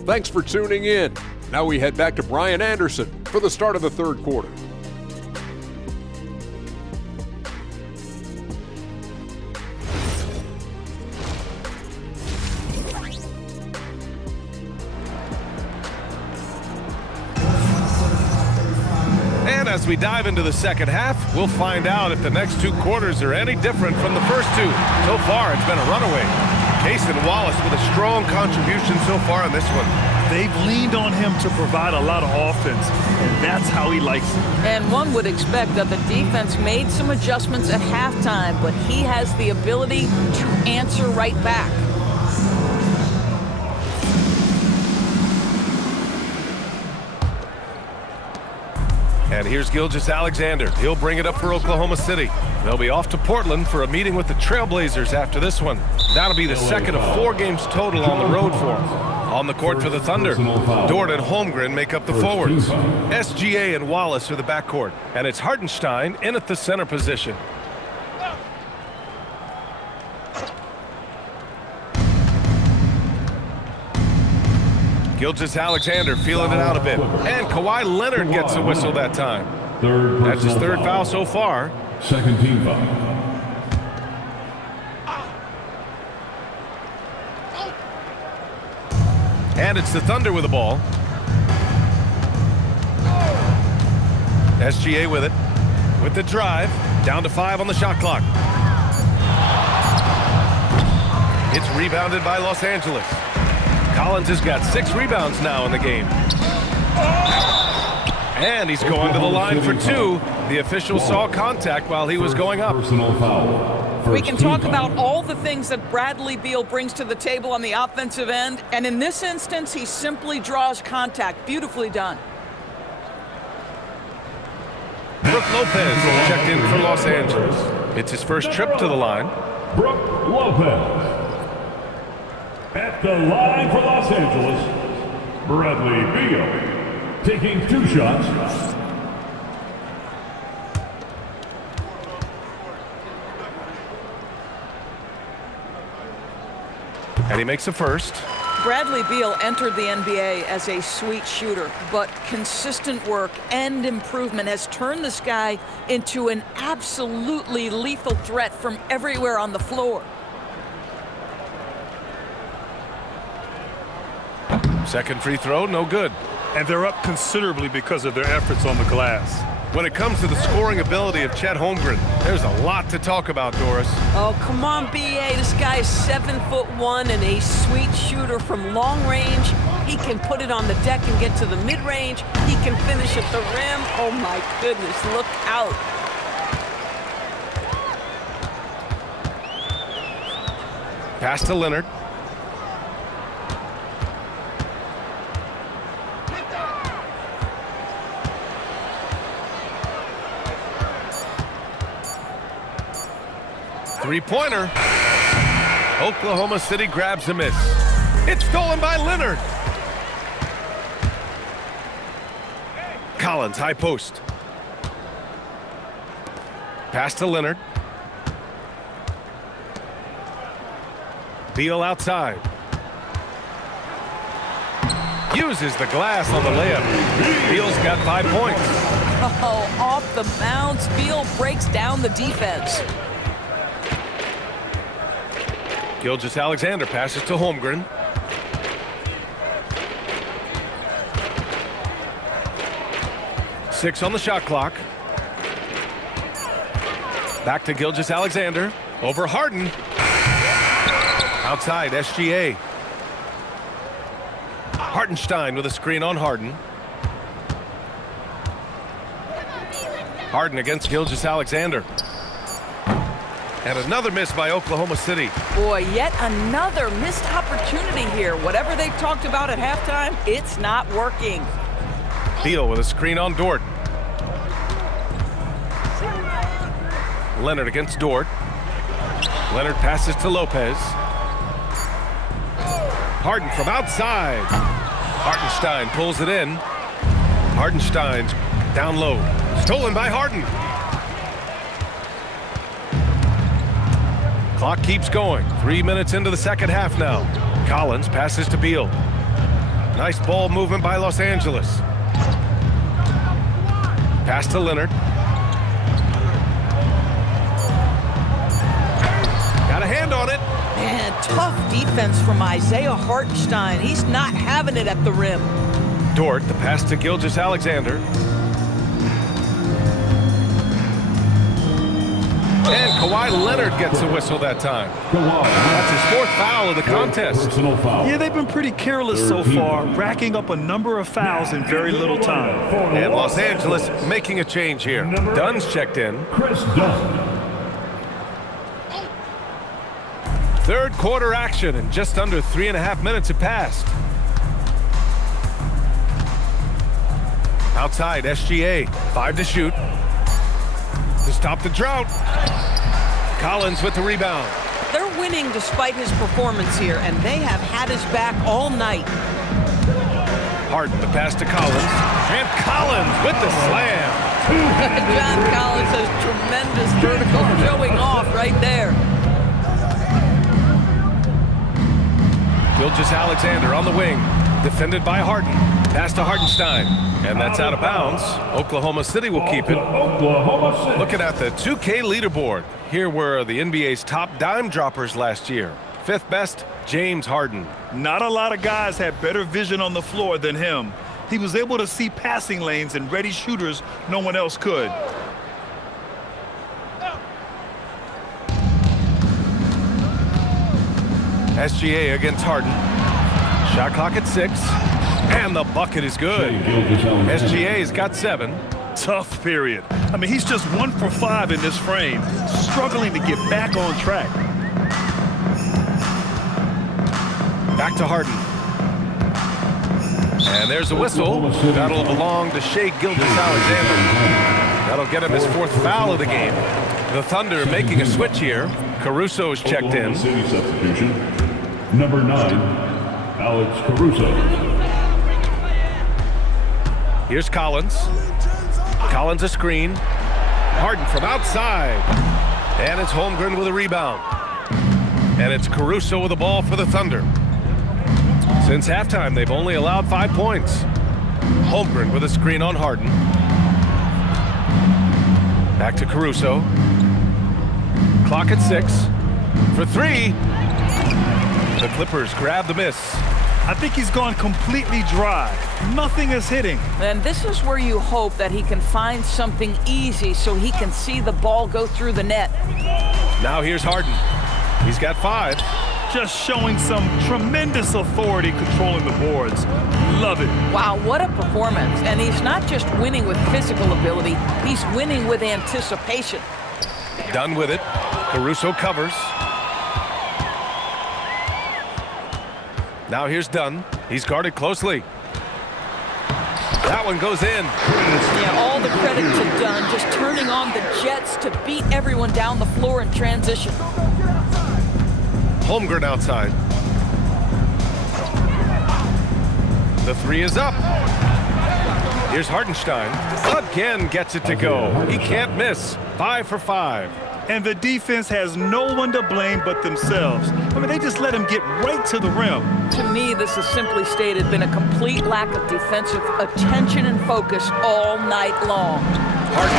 Thanks for tuning in. Now we head back to Brian Anderson for the start of the third quarter. And as we dive into the second half, we'll find out if the next two quarters are any different from the first two. So far, it's been a runaway. Cason Wallace with a strong contribution so far in this one. They've leaned on him to provide a lot of offense, and that's how he likes it. And one would expect that the defense made some adjustments at halftime, but he has the ability to answer right back. And here's Gilgeous-Alexander. He'll bring it up for Oklahoma City. They'll be off to Portland for a meeting with the Trailblazers after this one. That'll be the second of 4 games total on the road for them. On the court for the Thunder, Dort and Holmgren make up the forwards. SGA and Wallace are the backcourt. And it's Hartenstein in at the center position. Gilgeous-Alexander feeling it out a bit. And Kawhi Leonard gets a whistle that time. That's his third foul so far. Second team foul. And it's the Thunder with the ball. SGA with it. With the drive. Down to 5 on the shot clock. It's rebounded by Los Angeles. Collins has got 6 rebounds now in the game. And he's going to the line for 2. The official saw contact while he was going up. Personal foul. We can talk about all the things that Bradley Beal brings to the table on the offensive end, and in this instance, he simply draws contact. Beautifully done. Brook Lopez checked in for Los Angeles. It's his first trip to the line. Brook Lopez. At the line for Los Angeles, Bradley Beal taking 2 shots. And he makes the first. Bradley Beal entered the NBA as a sweet shooter, but consistent work and improvement has turned this guy into an absolutely lethal threat from everywhere on the floor. Second free throw, no good. And they're up considerably because of their efforts on the glass. When it comes to the scoring ability of Chet Holmgren, there's a lot to talk about, Doris. Oh, come on, B.A. This guy is 7'1" and a sweet shooter from long range. He can put it on the deck and get to the mid-range. He can finish at the rim. Oh, my goodness, look out. Pass to Leonard. Three-pointer. Oklahoma City grabs a miss. It's stolen by Leonard. Collins, high post. Pass to Leonard. Beal outside. Uses the glass on the layup. Beal's got 5 points. Oh, off the bounce, Beal breaks down the defense. Gilgeous-Alexander passes to Holmgren. Six on the shot clock. Back to Gilgeous-Alexander. Over Harden. Outside, SGA. Hartenstein with a screen on Harden. Harden against Gilgeous-Alexander. And another miss by Oklahoma City. Boy, yet another missed opportunity here. Whatever they talked about at halftime, it's not working. Beal with a screen on Dort. Leonard against Dort. Leonard passes to Lopez. Harden from outside. Hartenstein pulls it in. Hartenstein's down low. Stolen by Harden. Clock keeps going. 3 minutes into the second half now. Collins passes to Beal. Nice ball movement by Los Angeles. Pass to Leonard. Got a hand on it. Man, tough defense from Isaiah Hartenstein. He's not having it at the rim. Dort, the pass to Gilgeous-Alexander. And Kawhi Leonard gets a whistle that time. That's his fourth foul of the contest. Personal foul. Yeah, they've been pretty careless so far, racking up a number of fouls in very little time. And Los Angeles making a change here. Dunn's checked in. Chris Dunn. Third quarter action, and just under 3.5 minutes have passed. Outside, SGA. 5 to shoot. To stop the drought. Collins with the rebound. They're winning despite his performance here, and they have had his back all night. Harden, the pass to Collins. And Collins with the slam. John Collins has tremendous vertical showing off right there. Gilgeous-Alexander on the wing. Defended by Harden. Pass to Hartenstein. And that's out of bounds. Oklahoma City will keep it. Oklahoma City. Looking at the 2K leaderboard. Here were the NBA's top dime droppers last year. Fifth best, James Harden. Not a lot of guys had better vision on the floor than him. He was able to see passing lanes and ready shooters no one else could. SGA against Harden. Shot clock at 6. And the bucket is good. SGA's got 7. Tough period. I mean, he's just 1 for 5 in this frame, struggling to get back on track. Back to Harden. And there's a whistle. That'll belong to Shai Gilgeous-Alexander. That'll get him his 4th foul of the game. The Thunder making a switch here. Caruso's checked in. Oklahoma City substitution. Number 9, Alex Caruso. Here's Collins. Collins a screen. Harden from outside. And it's Holmgren with a rebound. And it's Caruso with the ball for the Thunder. Since halftime, they've only allowed 5 points. Holmgren with a screen on Harden. Back to Caruso. Clock at 6. For 3. The Clippers grab the miss. I think he's gone completely dry. Nothing is hitting. And this is where you hope that he can find something easy so he can see the ball go through the net. Now here's Harden. He's got 5. Just showing some tremendous authority controlling the boards. Love it. Wow, what a performance. And he's not just winning with physical ability, he's winning with anticipation. Done with it. Caruso covers. Now here's Dunn. He's guarded closely. That one goes in. Yeah, all the credit to Dunn, just turning on the jets to beat everyone down the floor in transition. Holmgren outside. The 3 is up. Here's Hartenstein. Again gets it to go. He can't miss. 5 for 5. And the defense has no one to blame but themselves. I mean, they just let him get right to the rim. To me, this has simply stated been a complete lack of defensive attention and focus all night long. Harden.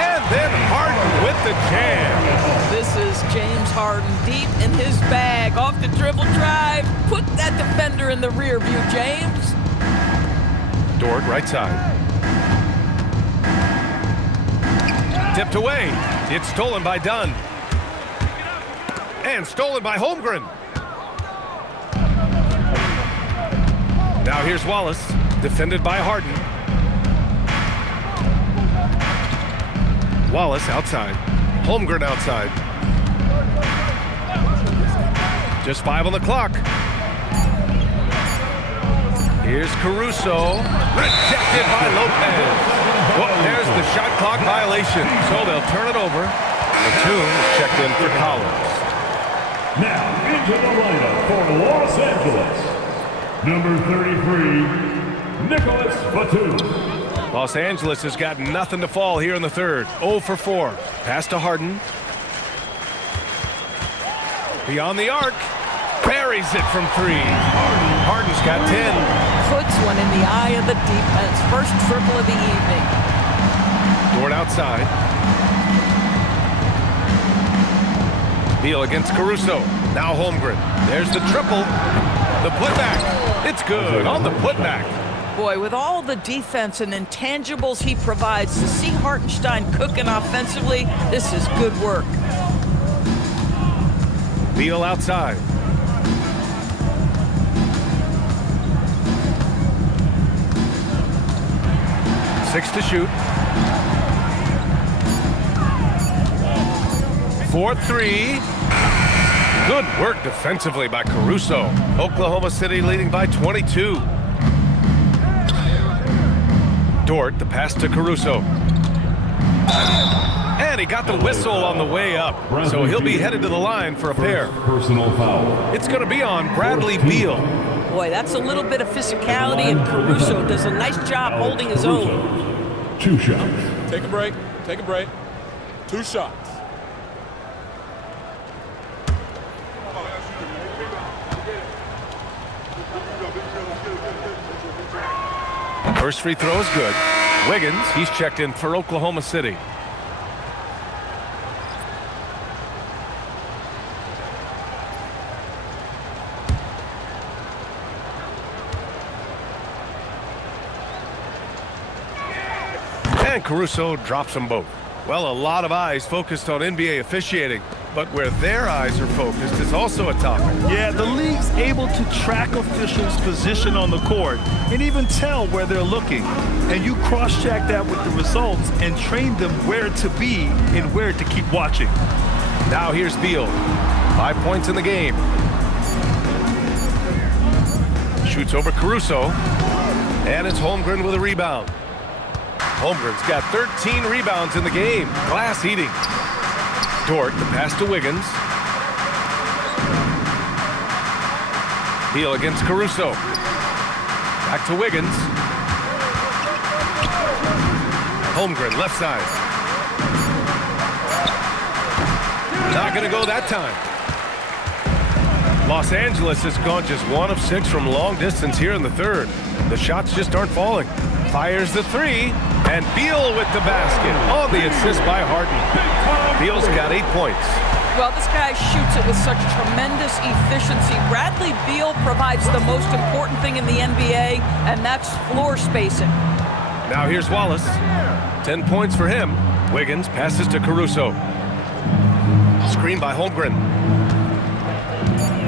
And then Harden with the jam. This is James Harden deep in his bag. Off the dribble drive. Put that defender in the rear view, James. Dort, right side. Tipped away. It's stolen by Dunn. And stolen by Holmgren. Now here's Wallace, defended by Harden. Wallace outside. Holmgren outside. Just 5 on the clock. Here's Caruso. Rejected by Lopez. Well, there's the shot clock violation, so they'll turn it over. Batum is checked in for Collins. Now into the lineup for Los Angeles, number 33, Nicholas Batum. Los Angeles has got nothing to fall here in the third. 0 for 4. Pass to Harden. Beyond the arc. Buries it from 3. Harden's got 10. Puts one in the eye of the defense. First triple of the evening. Dort outside. Beal against Caruso. Now Holmgren. There's the triple. The putback. It's good on the putback. Boy, with all the defense and intangibles he provides, to see Hartenstein cooking offensively, this is good work. Beal outside. Six to shoot. 4-3. Good work defensively by Caruso. Oklahoma City leading by 22. Dort, the pass to Caruso. And he got the whistle on the way up. So he'll be headed to the line for a pair. Personal foul. It's going to be on Bradley Beal. Boy, that's a little bit of physicality, and Caruso does a nice job holding his own. 2 shots. Take a break. Take a break. 2 shots. First free throw is good. Wiggins, he's checked in for Oklahoma City. And Caruso drops them both. Well, a lot of eyes focused on NBA officiating, but where their eyes are focused is also a topic. Yeah, the league's able to track officials' position on the court and even tell where they're looking. And you cross-check that with the results and train them where to be and where to keep watching. Now here's Beal. 5 points in the game. Shoots over Caruso. And it's Holmgren with a rebound. Holmgren's got 13 rebounds in the game. Glass eating. Dort, the pass to Wiggins. Beal against Caruso. Back to Wiggins. Holmgren, left side. Not going to go that time. Los Angeles has gone just 1 of 6 from long distance here in the third. The shots just aren't falling. Fires the 3. And Beal with the basket on the assist by Harden. Beal's got 8 points. Well, this guy shoots it with such tremendous efficiency. Bradley Beal provides the most important thing in the NBA, and that's floor spacing. Now here's Wallace. 10 points for him. Wiggins passes to Caruso. Screen by Holmgren.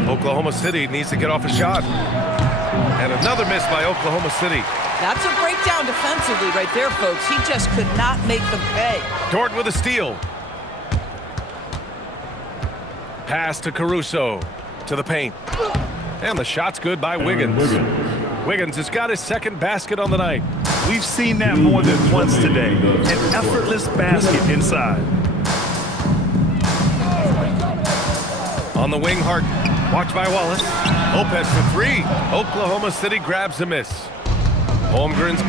Oklahoma City needs to get off a shot. And another miss by Oklahoma City. That's a breakdown defensively right there, folks. He just could not make them pay. Dort with a steal. Pass to Caruso. To the paint. And the shot's good by Wiggins. Wiggins has got his second basket on the night. We've seen that more than once today. An effortless basket inside. On the wing, Harden. Watched by Wallace. Lopez for 3. Oklahoma City grabs a miss. Holmgren's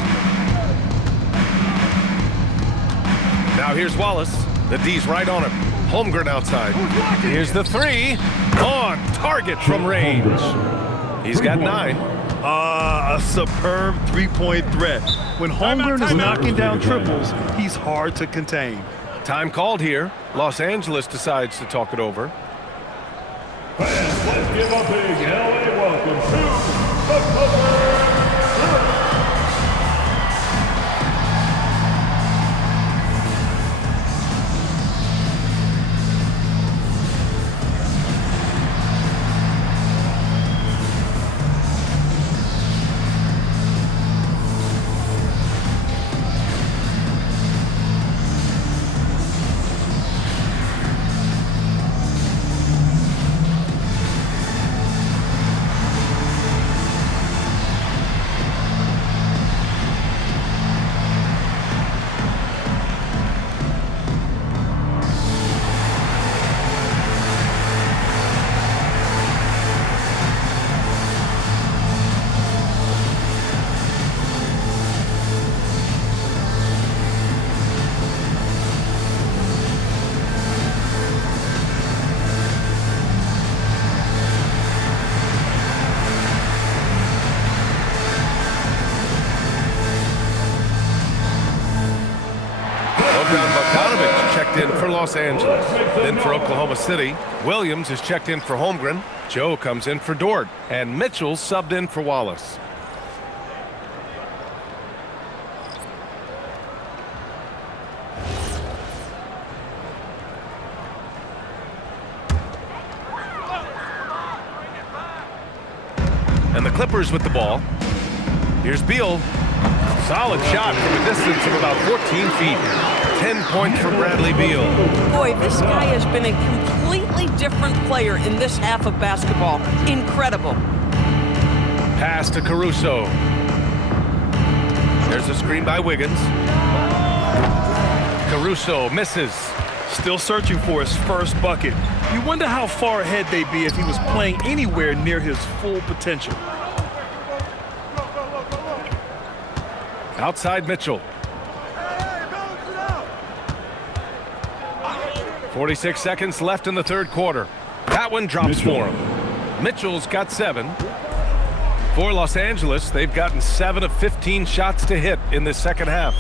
Now here's Wallace. The D's right on him. Holmgren outside. Here's the three. On target from range. He's got 9. A superb three-point threat. When Holmgren is knocking down triples, he's hard to contain. Time called here. Los Angeles decides to talk it over. Fans, let's give a big LA welcome to the Clippers. Bogdanovich checked in for Los Angeles. Then for Oklahoma City, Williams is checked in for Holmgren. Joe comes in for Dort. And Mitchell subbed in for Wallace. And the Clippers with the ball. Here's Beal. Solid shot from a distance of about 14 feet. 10 points for Bradley Beal. Boy, this guy has been a completely different player in this half of basketball. Incredible. Pass to Caruso. There's a screen by Wiggins. Caruso misses. Still searching for his first bucket. You wonder how far ahead they'd be if he was playing anywhere near his full potential. Outside Mitchell. 46 seconds left in the third quarter. That one drops for him. Mitchell's got 7. For Los Angeles, they've gotten 7 of 15 shots to hit in this second half.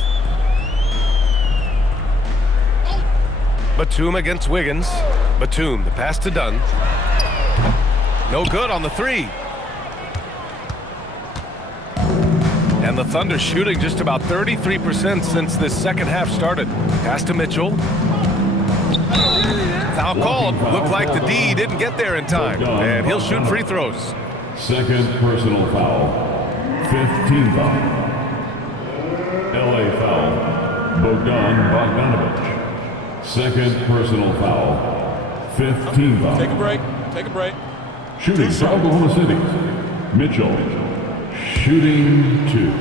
Batum against Wiggins. Batum, the pass to Dunn. No good on the 3. And the Thunder shooting just about 33% since this second half started. Pass to Mitchell. Foul called. Looked like the D didn't get there in time. And he'll shoot free throws. Second personal foul. 15th foul. LA foul. Bogdanovich. Second personal foul. 15th foul. Take a break. Take a break. Shooting for Oklahoma City. Mitchell. Shooting 2.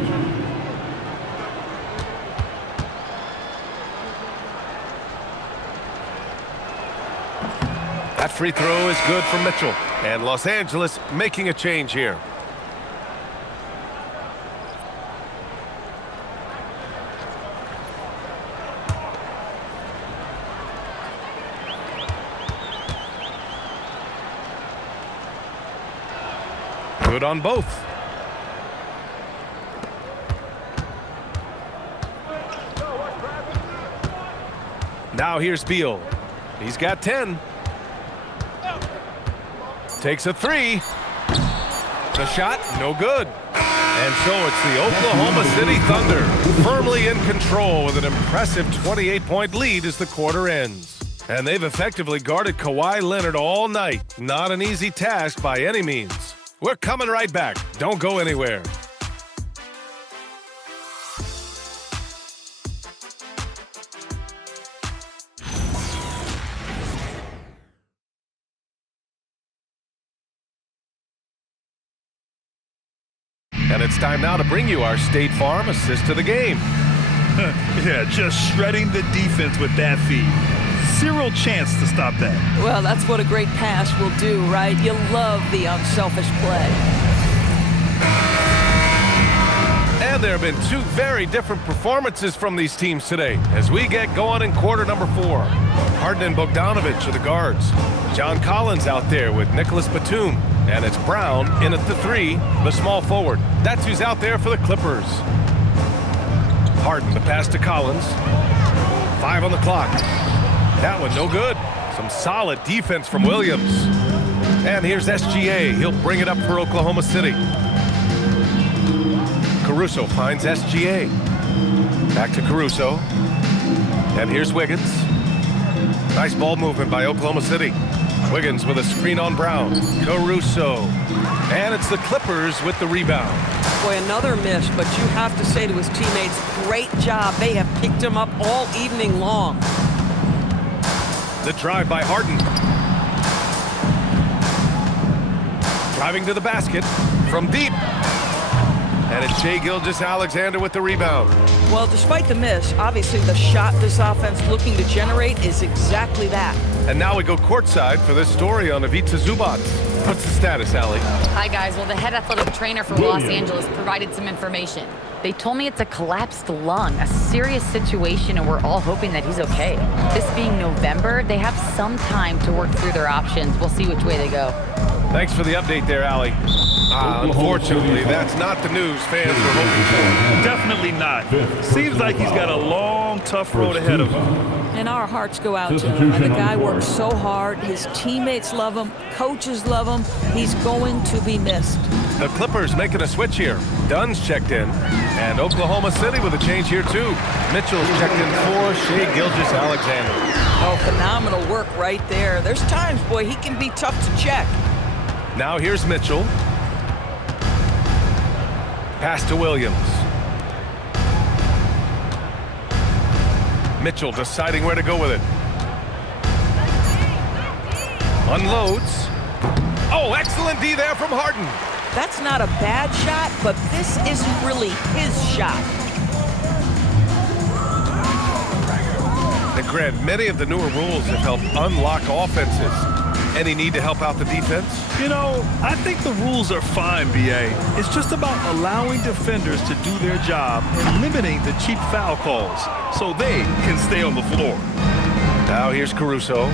That free throw is good for Mitchell. And Los Angeles making a change here. Good on both. Now here's Beal. He's got 10. Takes a 3. The shot, no good. And so it's the Oklahoma City Thunder firmly in control with an impressive 28-point lead as the quarter ends. And they've effectively guarded Kawhi Leonard all night. Not an easy task by any means. We're coming right back. Don't go anywhere. And it's time now to bring you our State Farm assist of the game. Yeah, just shredding the defense with that feed. Zero chance to stop that. Well, that's what a great pass will do, right? You love the unselfish play. And there have been two very different performances from these teams today as we get going in quarter number 4. Harden and Bogdanovic are the guards. John Collins out there with Nicholas Batum. And it's Brown in at the 3, the small forward. That's who's out there for the Clippers. Harden, the pass to Collins. 5 on the clock. That one no good. Some solid defense from Williams. And here's SGA. He'll bring it up for Oklahoma City. Caruso finds SGA. Back to Caruso. And here's Wiggins. Nice ball movement by Oklahoma City. Wiggins with a screen on Brown. Caruso. And it's the Clippers with the rebound. Boy, another miss, but you have to say to his teammates, great job. They have picked him up all evening long. The drive by Harden. Driving to the basket from deep. And it's Shai Gilgeous-Alexander with the rebound. Well, despite the miss, obviously the shot this offense looking to generate is exactly that. And now we go courtside for this story on Ivica Zubac. What's the status, Allie? Hi, guys. Well, the head athletic trainer for Los Angeles provided some information. They told me it's a collapsed lung, a serious situation, and we're all hoping that he's okay. This being November, they have some time to work through their options. We'll see which way they go. Thanks for the update there, Allie. Unfortunately, that's not the news fans were hoping for. Definitely not. Seems like he's got a long, tough road ahead of him. And our hearts go out to him. The guy works so hard. His teammates love him. Coaches love him. He's going to be missed. The Clippers making a switch here. Dunn's checked in. And Oklahoma City with a change here, too. Mitchell's checked in for Shai Gilgeous-Alexander. Oh, phenomenal work right there. There's times, boy, he can be tough to check. Now here's Mitchell. Pass to Williams. Mitchell deciding where to go with it. Unloads. Oh, excellent D there from Harden. That's not a bad shot, but this isn't really his shot. And Grant, many of the newer rules have helped unlock offenses. Any need to help out the defense? You know, I think the rules are fine, B.A. It's just about allowing defenders to do their job and limiting the cheap foul calls so they can stay on the floor. Now here's Caruso.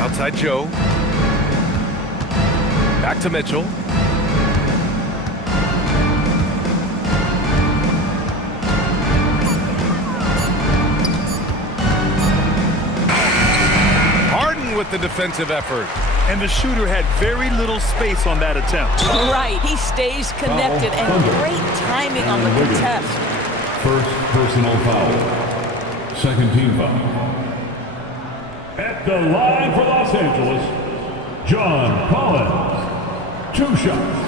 Outside Joe. Back to Mitchell. With the defensive effort. And the shooter had very little space on that attempt. Right, he stays connected and great timing on the contest. First personal foul. Second team foul. At the line for Los Angeles, John Collins. 2 shots.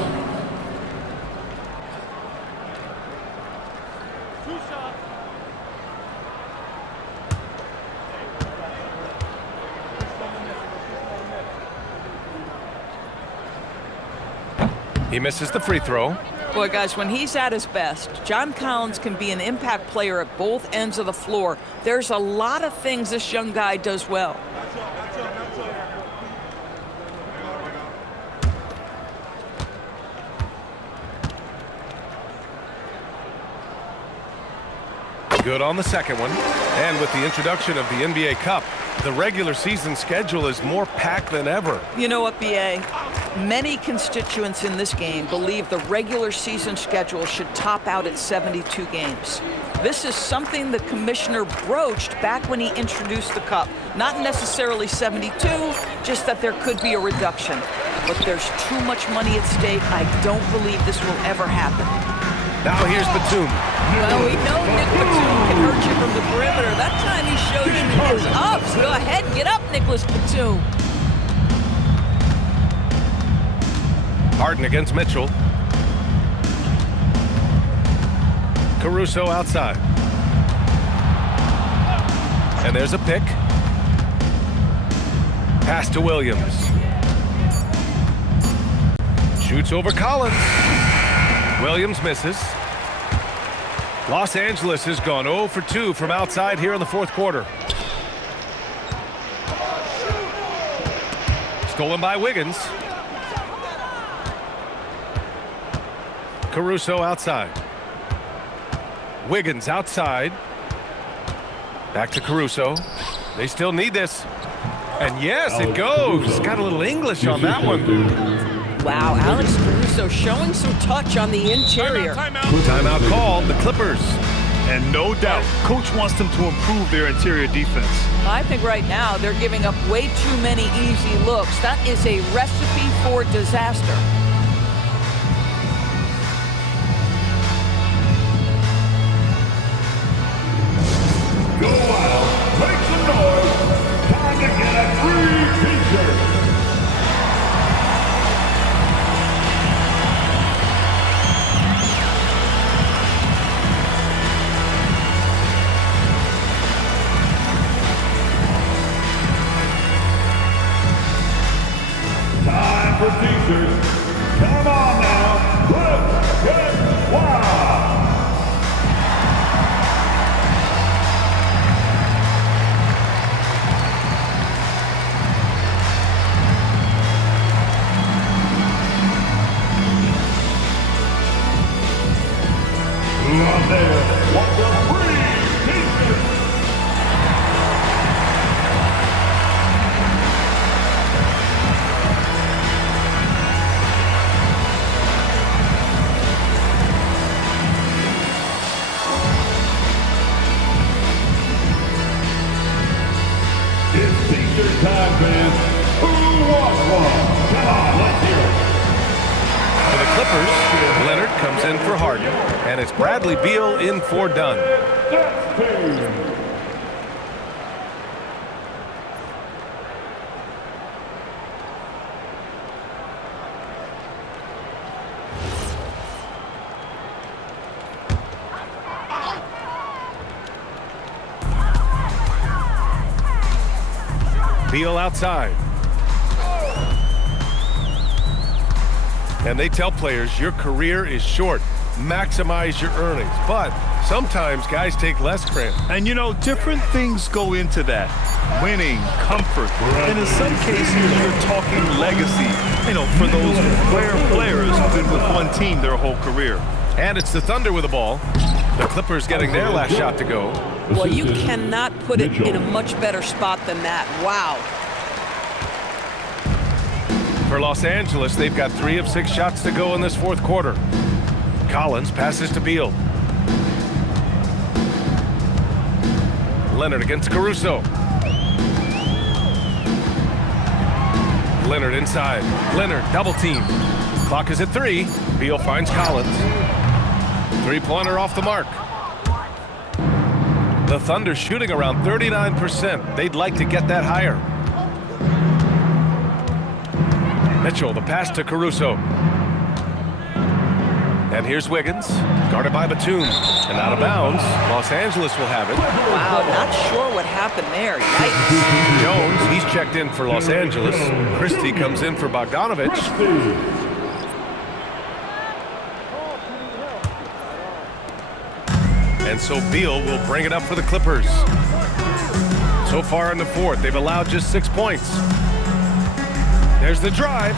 He misses the free throw. Boy, guys, when he's at his best, John Collins can be an impact player at both ends of the floor. There's a lot of things this young guy does well. Good on the second one. And with the introduction of the NBA Cup, the regular season schedule is more packed than ever. You know what, B.A.? Many constituents in this game believe the regular season schedule should top out at 72 games. This is something the commissioner broached back when he introduced the Cup. Not necessarily 72, just that there could be a reduction. But there's too much money at stake. I don't believe this will ever happen. Now here's Batum. Well, we know Nick Batum can hurt you from the perimeter. That time he shows you his ups. Go ahead, get up, Nicholas Batum. Harden against Mitchell. Caruso outside. And there's a pick. Pass to Williams. Shoots over Collins. Williams misses. Los Angeles has gone 0 for 2 from outside here in the fourth quarter. Stolen by Wiggins. Caruso outside. Wiggins outside. Back to Caruso. They still need this. And yes, it goes. Got a little English on that one. Wow, Alex Caruso showing some touch on the interior. Timeout called, the Clippers. And no doubt, coach wants them to improve their interior defense. I think right now they're giving up way too many easy looks. That is a recipe for disaster. Go out, make some noise. Time to get a free t-shirt. Time for t-shirts. Come on now, let's get wild. Out there, what the free t-shirt. It's t-shirt time, fans. Who wants one? Come on, let's hear it. For the Clippers, Leonard comes in for Harden, and it's Bradley Beal in for Dunn. Beal outside. And they tell players your career is short. Maximize your earnings. But sometimes guys take less credit. And you know, different things go into that. Winning, comfort, and in some cases, you're talking legacy. You know, for those rare players who've been with one team their whole career. And it's the Thunder with the ball. The Clippers getting their last shot to go. Well, you cannot put it in a much better spot than that. Wow. For Los Angeles, they've got 3 of 6 shots to go in this fourth quarter. Collins passes to Beal. Leonard against Caruso. Leonard inside. Leonard double team. Clock is at 3. Beal finds Collins. 3-pointer off the mark. The Thunder shooting around 39%. They'd like to get that higher. Mitchell, the pass to Caruso. And here's Wiggins, guarded by Batum. And out of bounds, Los Angeles will have it. Wow, not sure what happened there. Yikes. Jones, he's checked in for Los Angeles. Christie comes in for Bogdanovich. And so Beal will bring it up for the Clippers. So far in the fourth, they've allowed just 6 points. There's the drive.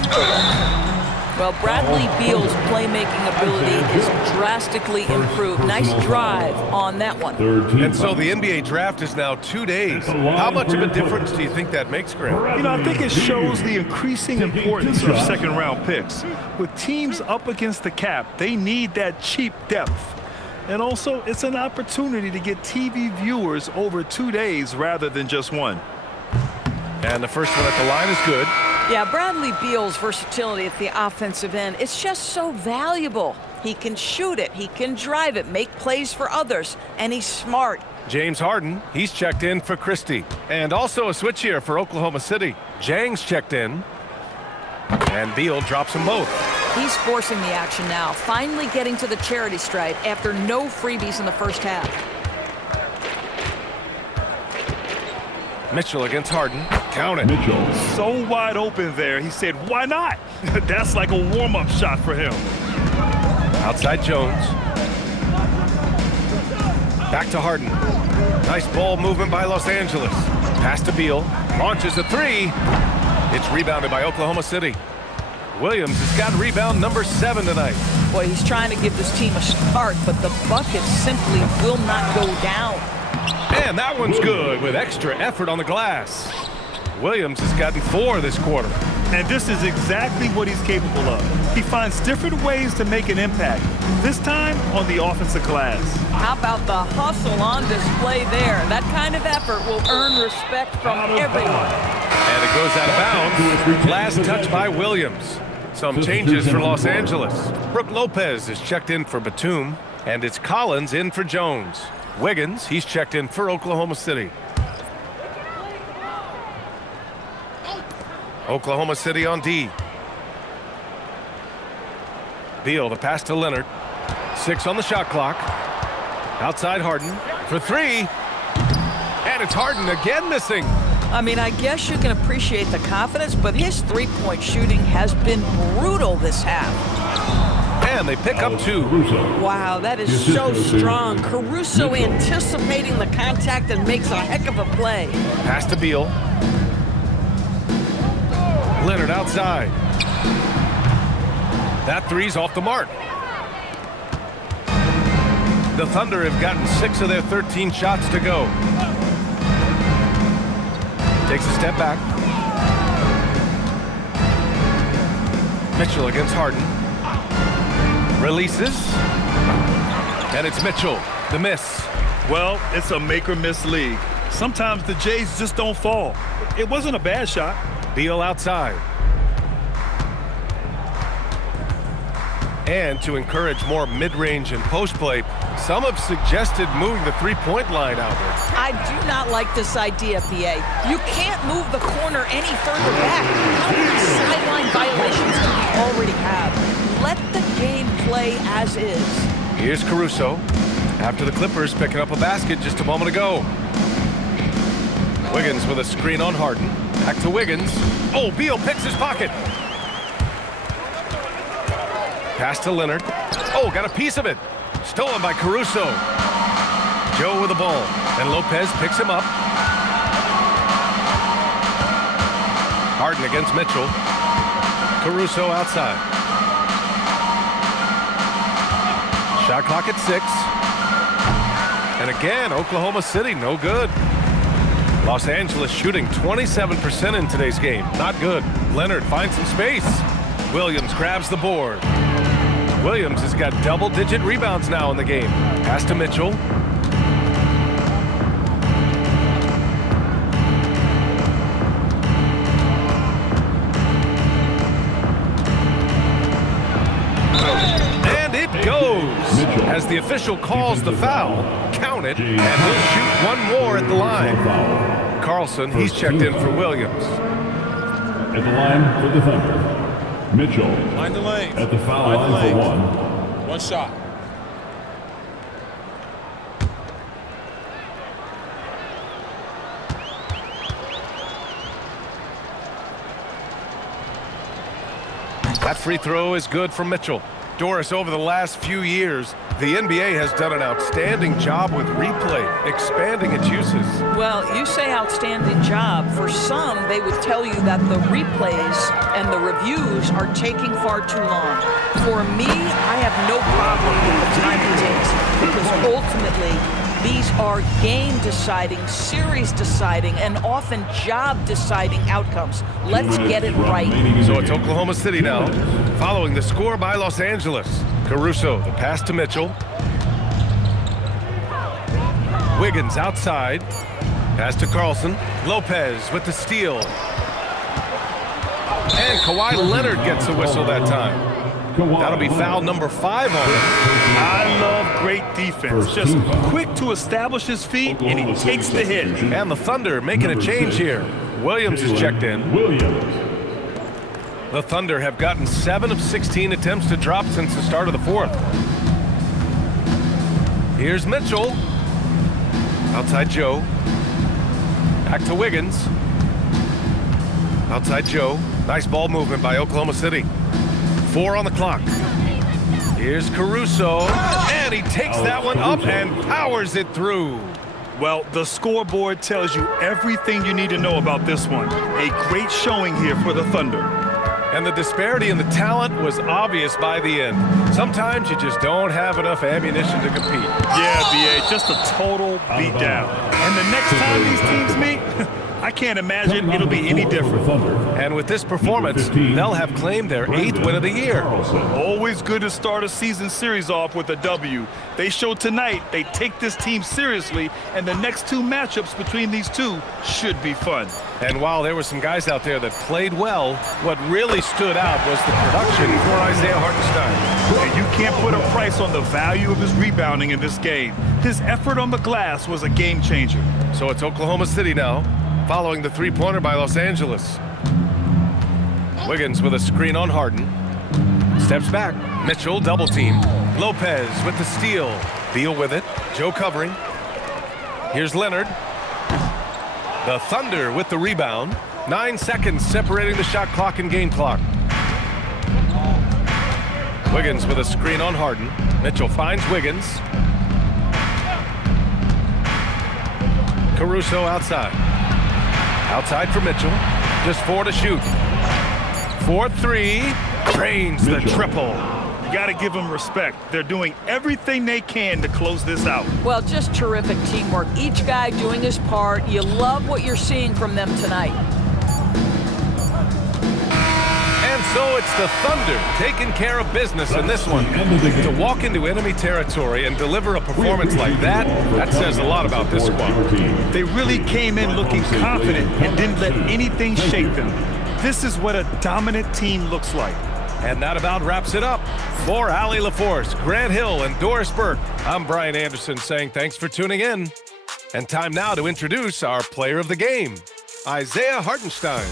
Well, Bradley Beal's playmaking ability is drastically improved. Nice drive on that one. And so the NBA draft is now 2 days. How much of a difference do you think that makes, Grant? You know, I think it shows the increasing importance of second-round picks. With teams up against the cap, they need that cheap depth. And also, it's an opportunity to get TV viewers over 2 days rather than just one. And the first one at the line is good. Yeah, Bradley Beal's versatility at the offensive end, it's just so valuable. He can shoot it, he can drive it, make plays for others, and he's smart. James Harden, he's checked in for Christie. And also a switch here for Oklahoma City. Jang's checked in. And Beal drops them both. He's forcing the action now, finally getting to the charity stripe after no freebies in the first half. Mitchell against Harden. Count it. Mitchell. So wide open there, he said, why not? That's like a warm-up shot for him. Outside Jones. Back to Harden. Nice ball movement by Los Angeles. Pass to Beal. Launches a 3. It's rebounded by Oklahoma City. Williams has got rebound number 7 tonight. Boy, he's trying to give this team a spark, but the bucket simply will not go down. And that one's good with extra effort on the glass. Williams has gotten 4 this quarter. And this is exactly what he's capable of. He finds different ways to make an impact, this time on the offensive glass. How about the hustle on display there? That kind of effort will earn respect from everyone. And it goes out of bounds. Last touch by Williams. Some changes for Los Angeles. Brook Lopez is checked in for Batum, and it's Collins in for Jones. Wiggins, he's checked in for Oklahoma City. Oklahoma City on D. Beal, the pass to Leonard. 6 on the shot clock. Outside Harden for 3. And it's Harden again missing. I mean, I guess you can appreciate the confidence, but his three-point shooting has been brutal this half. And they pick up 2. Wow, that is so strong. Caruso anticipating the contact and makes a heck of a play. Pass to Beal. Leonard outside. That three's off the mark. The Thunder have gotten 6 of their 13 shots to go. Takes a step back. Mitchell against Harden. Releases. And it's Mitchell. The miss. Well, it's a make or miss league. Sometimes the Jays just don't fall. It wasn't a bad shot. Beal outside. And to encourage more mid-range and post play, some have suggested moving the three-point line outward. I do not like this idea, PA. You can't move the corner any further back. How many sideline violations do we already have? Let the game play as is. Here's Caruso. After the Clippers picking up a basket just a moment ago. Wiggins with a screen on Harden. Back to Wiggins. Oh, Beal picks his pocket. Pass to Leonard. Oh, got a piece of it. Stolen by Caruso. Joe with the ball. And Lopez picks him up. Harden against Mitchell. Caruso outside. Shot clock at 6. And again, Oklahoma City, no good. Los Angeles shooting 27% in today's game. Not good. Leonard finds some space. Williams grabs the board. Williams has got double-digit rebounds now in the game. Pass to Mitchell. And it goes. As the official calls the foul, count it, and he'll shoot one more at the line. Carlson, he's checked in for Williams. At the line for the Thunder, Mitchell. Mind the lane. At the foul line for 1. One shot. That free throw is good for Mitchell. Doris, over the last few years, the NBA has done an outstanding job with replay, expanding its uses. Well, you say outstanding job. For some, they would tell you that the replays and the reviews are taking far too long. For me, I have no problem with the time it takes, because ultimately, these are game-deciding, series-deciding, and often job-deciding outcomes. Let's get it right. So it's Oklahoma City now, following the score by Los Angeles. Caruso, the pass to Mitchell. Wiggins outside. Pass to Carlson. Lopez with the steal. And Kawhi Leonard gets a whistle that time. That'll be foul number 5 on him. I love great defense. Just quick to establish his feet, and he takes the hit. And the Thunder making a change here. Williams is checked in. The Thunder have gotten 7 of 16 attempts to drop since the start of the 4th. Here's Mitchell. Outside Joe. Back to Wiggins. Outside Joe. Nice ball movement by Oklahoma City. 4 on the clock. Here's Caruso. And he takes that one up and powers it through. Well, the scoreboard tells you everything you need to know about this one. A great showing here for the Thunder. And the disparity in the talent was obvious by the end. Sometimes you just don't have enough ammunition to compete. Yeah, B.A., just a total beatdown. And the next time these teams meet, I can't imagine it'll be any different. And with this performance, they'll have claimed their 8th win of the year. Always good to start a season series off with a W. They showed tonight they take this team seriously, and the next 2 matchups between these two should be fun. And while there were some guys out there that played well, what really stood out was the production for Isaiah Hartenstein. And you can't put a price on the value of his rebounding in this game. His effort on the glass was a game changer. So it's Oklahoma City now, following the three-pointer by Los Angeles. Wiggins with a screen on Harden. Steps back. Mitchell double team. Lopez with the steal. Beal with it. Joe covering. Here's Leonard. The Thunder with the rebound. 9 seconds separating the shot clock and game clock. Wiggins with a screen on Harden. Mitchell finds Wiggins. Caruso outside. Outside for Mitchell. Just 4 to shoot. 4-3. Drains the triple. You got to give them respect. They're doing everything they can to close this out. Well, just terrific teamwork. Each guy doing his part. You love what you're seeing from them tonight. And so it's the Thunder taking care of business in this one. To walk into enemy territory and deliver a performance like that says a lot about this squad. They really came in looking confident and didn't let anything shake them. This is what a dominant team looks like. And that about wraps it up. For Allie LaForce, Grant Hill, and Doris Burke, I'm Brian Anderson saying thanks for tuning in. And time now to introduce our player of the game, Isaiah Hartenstein.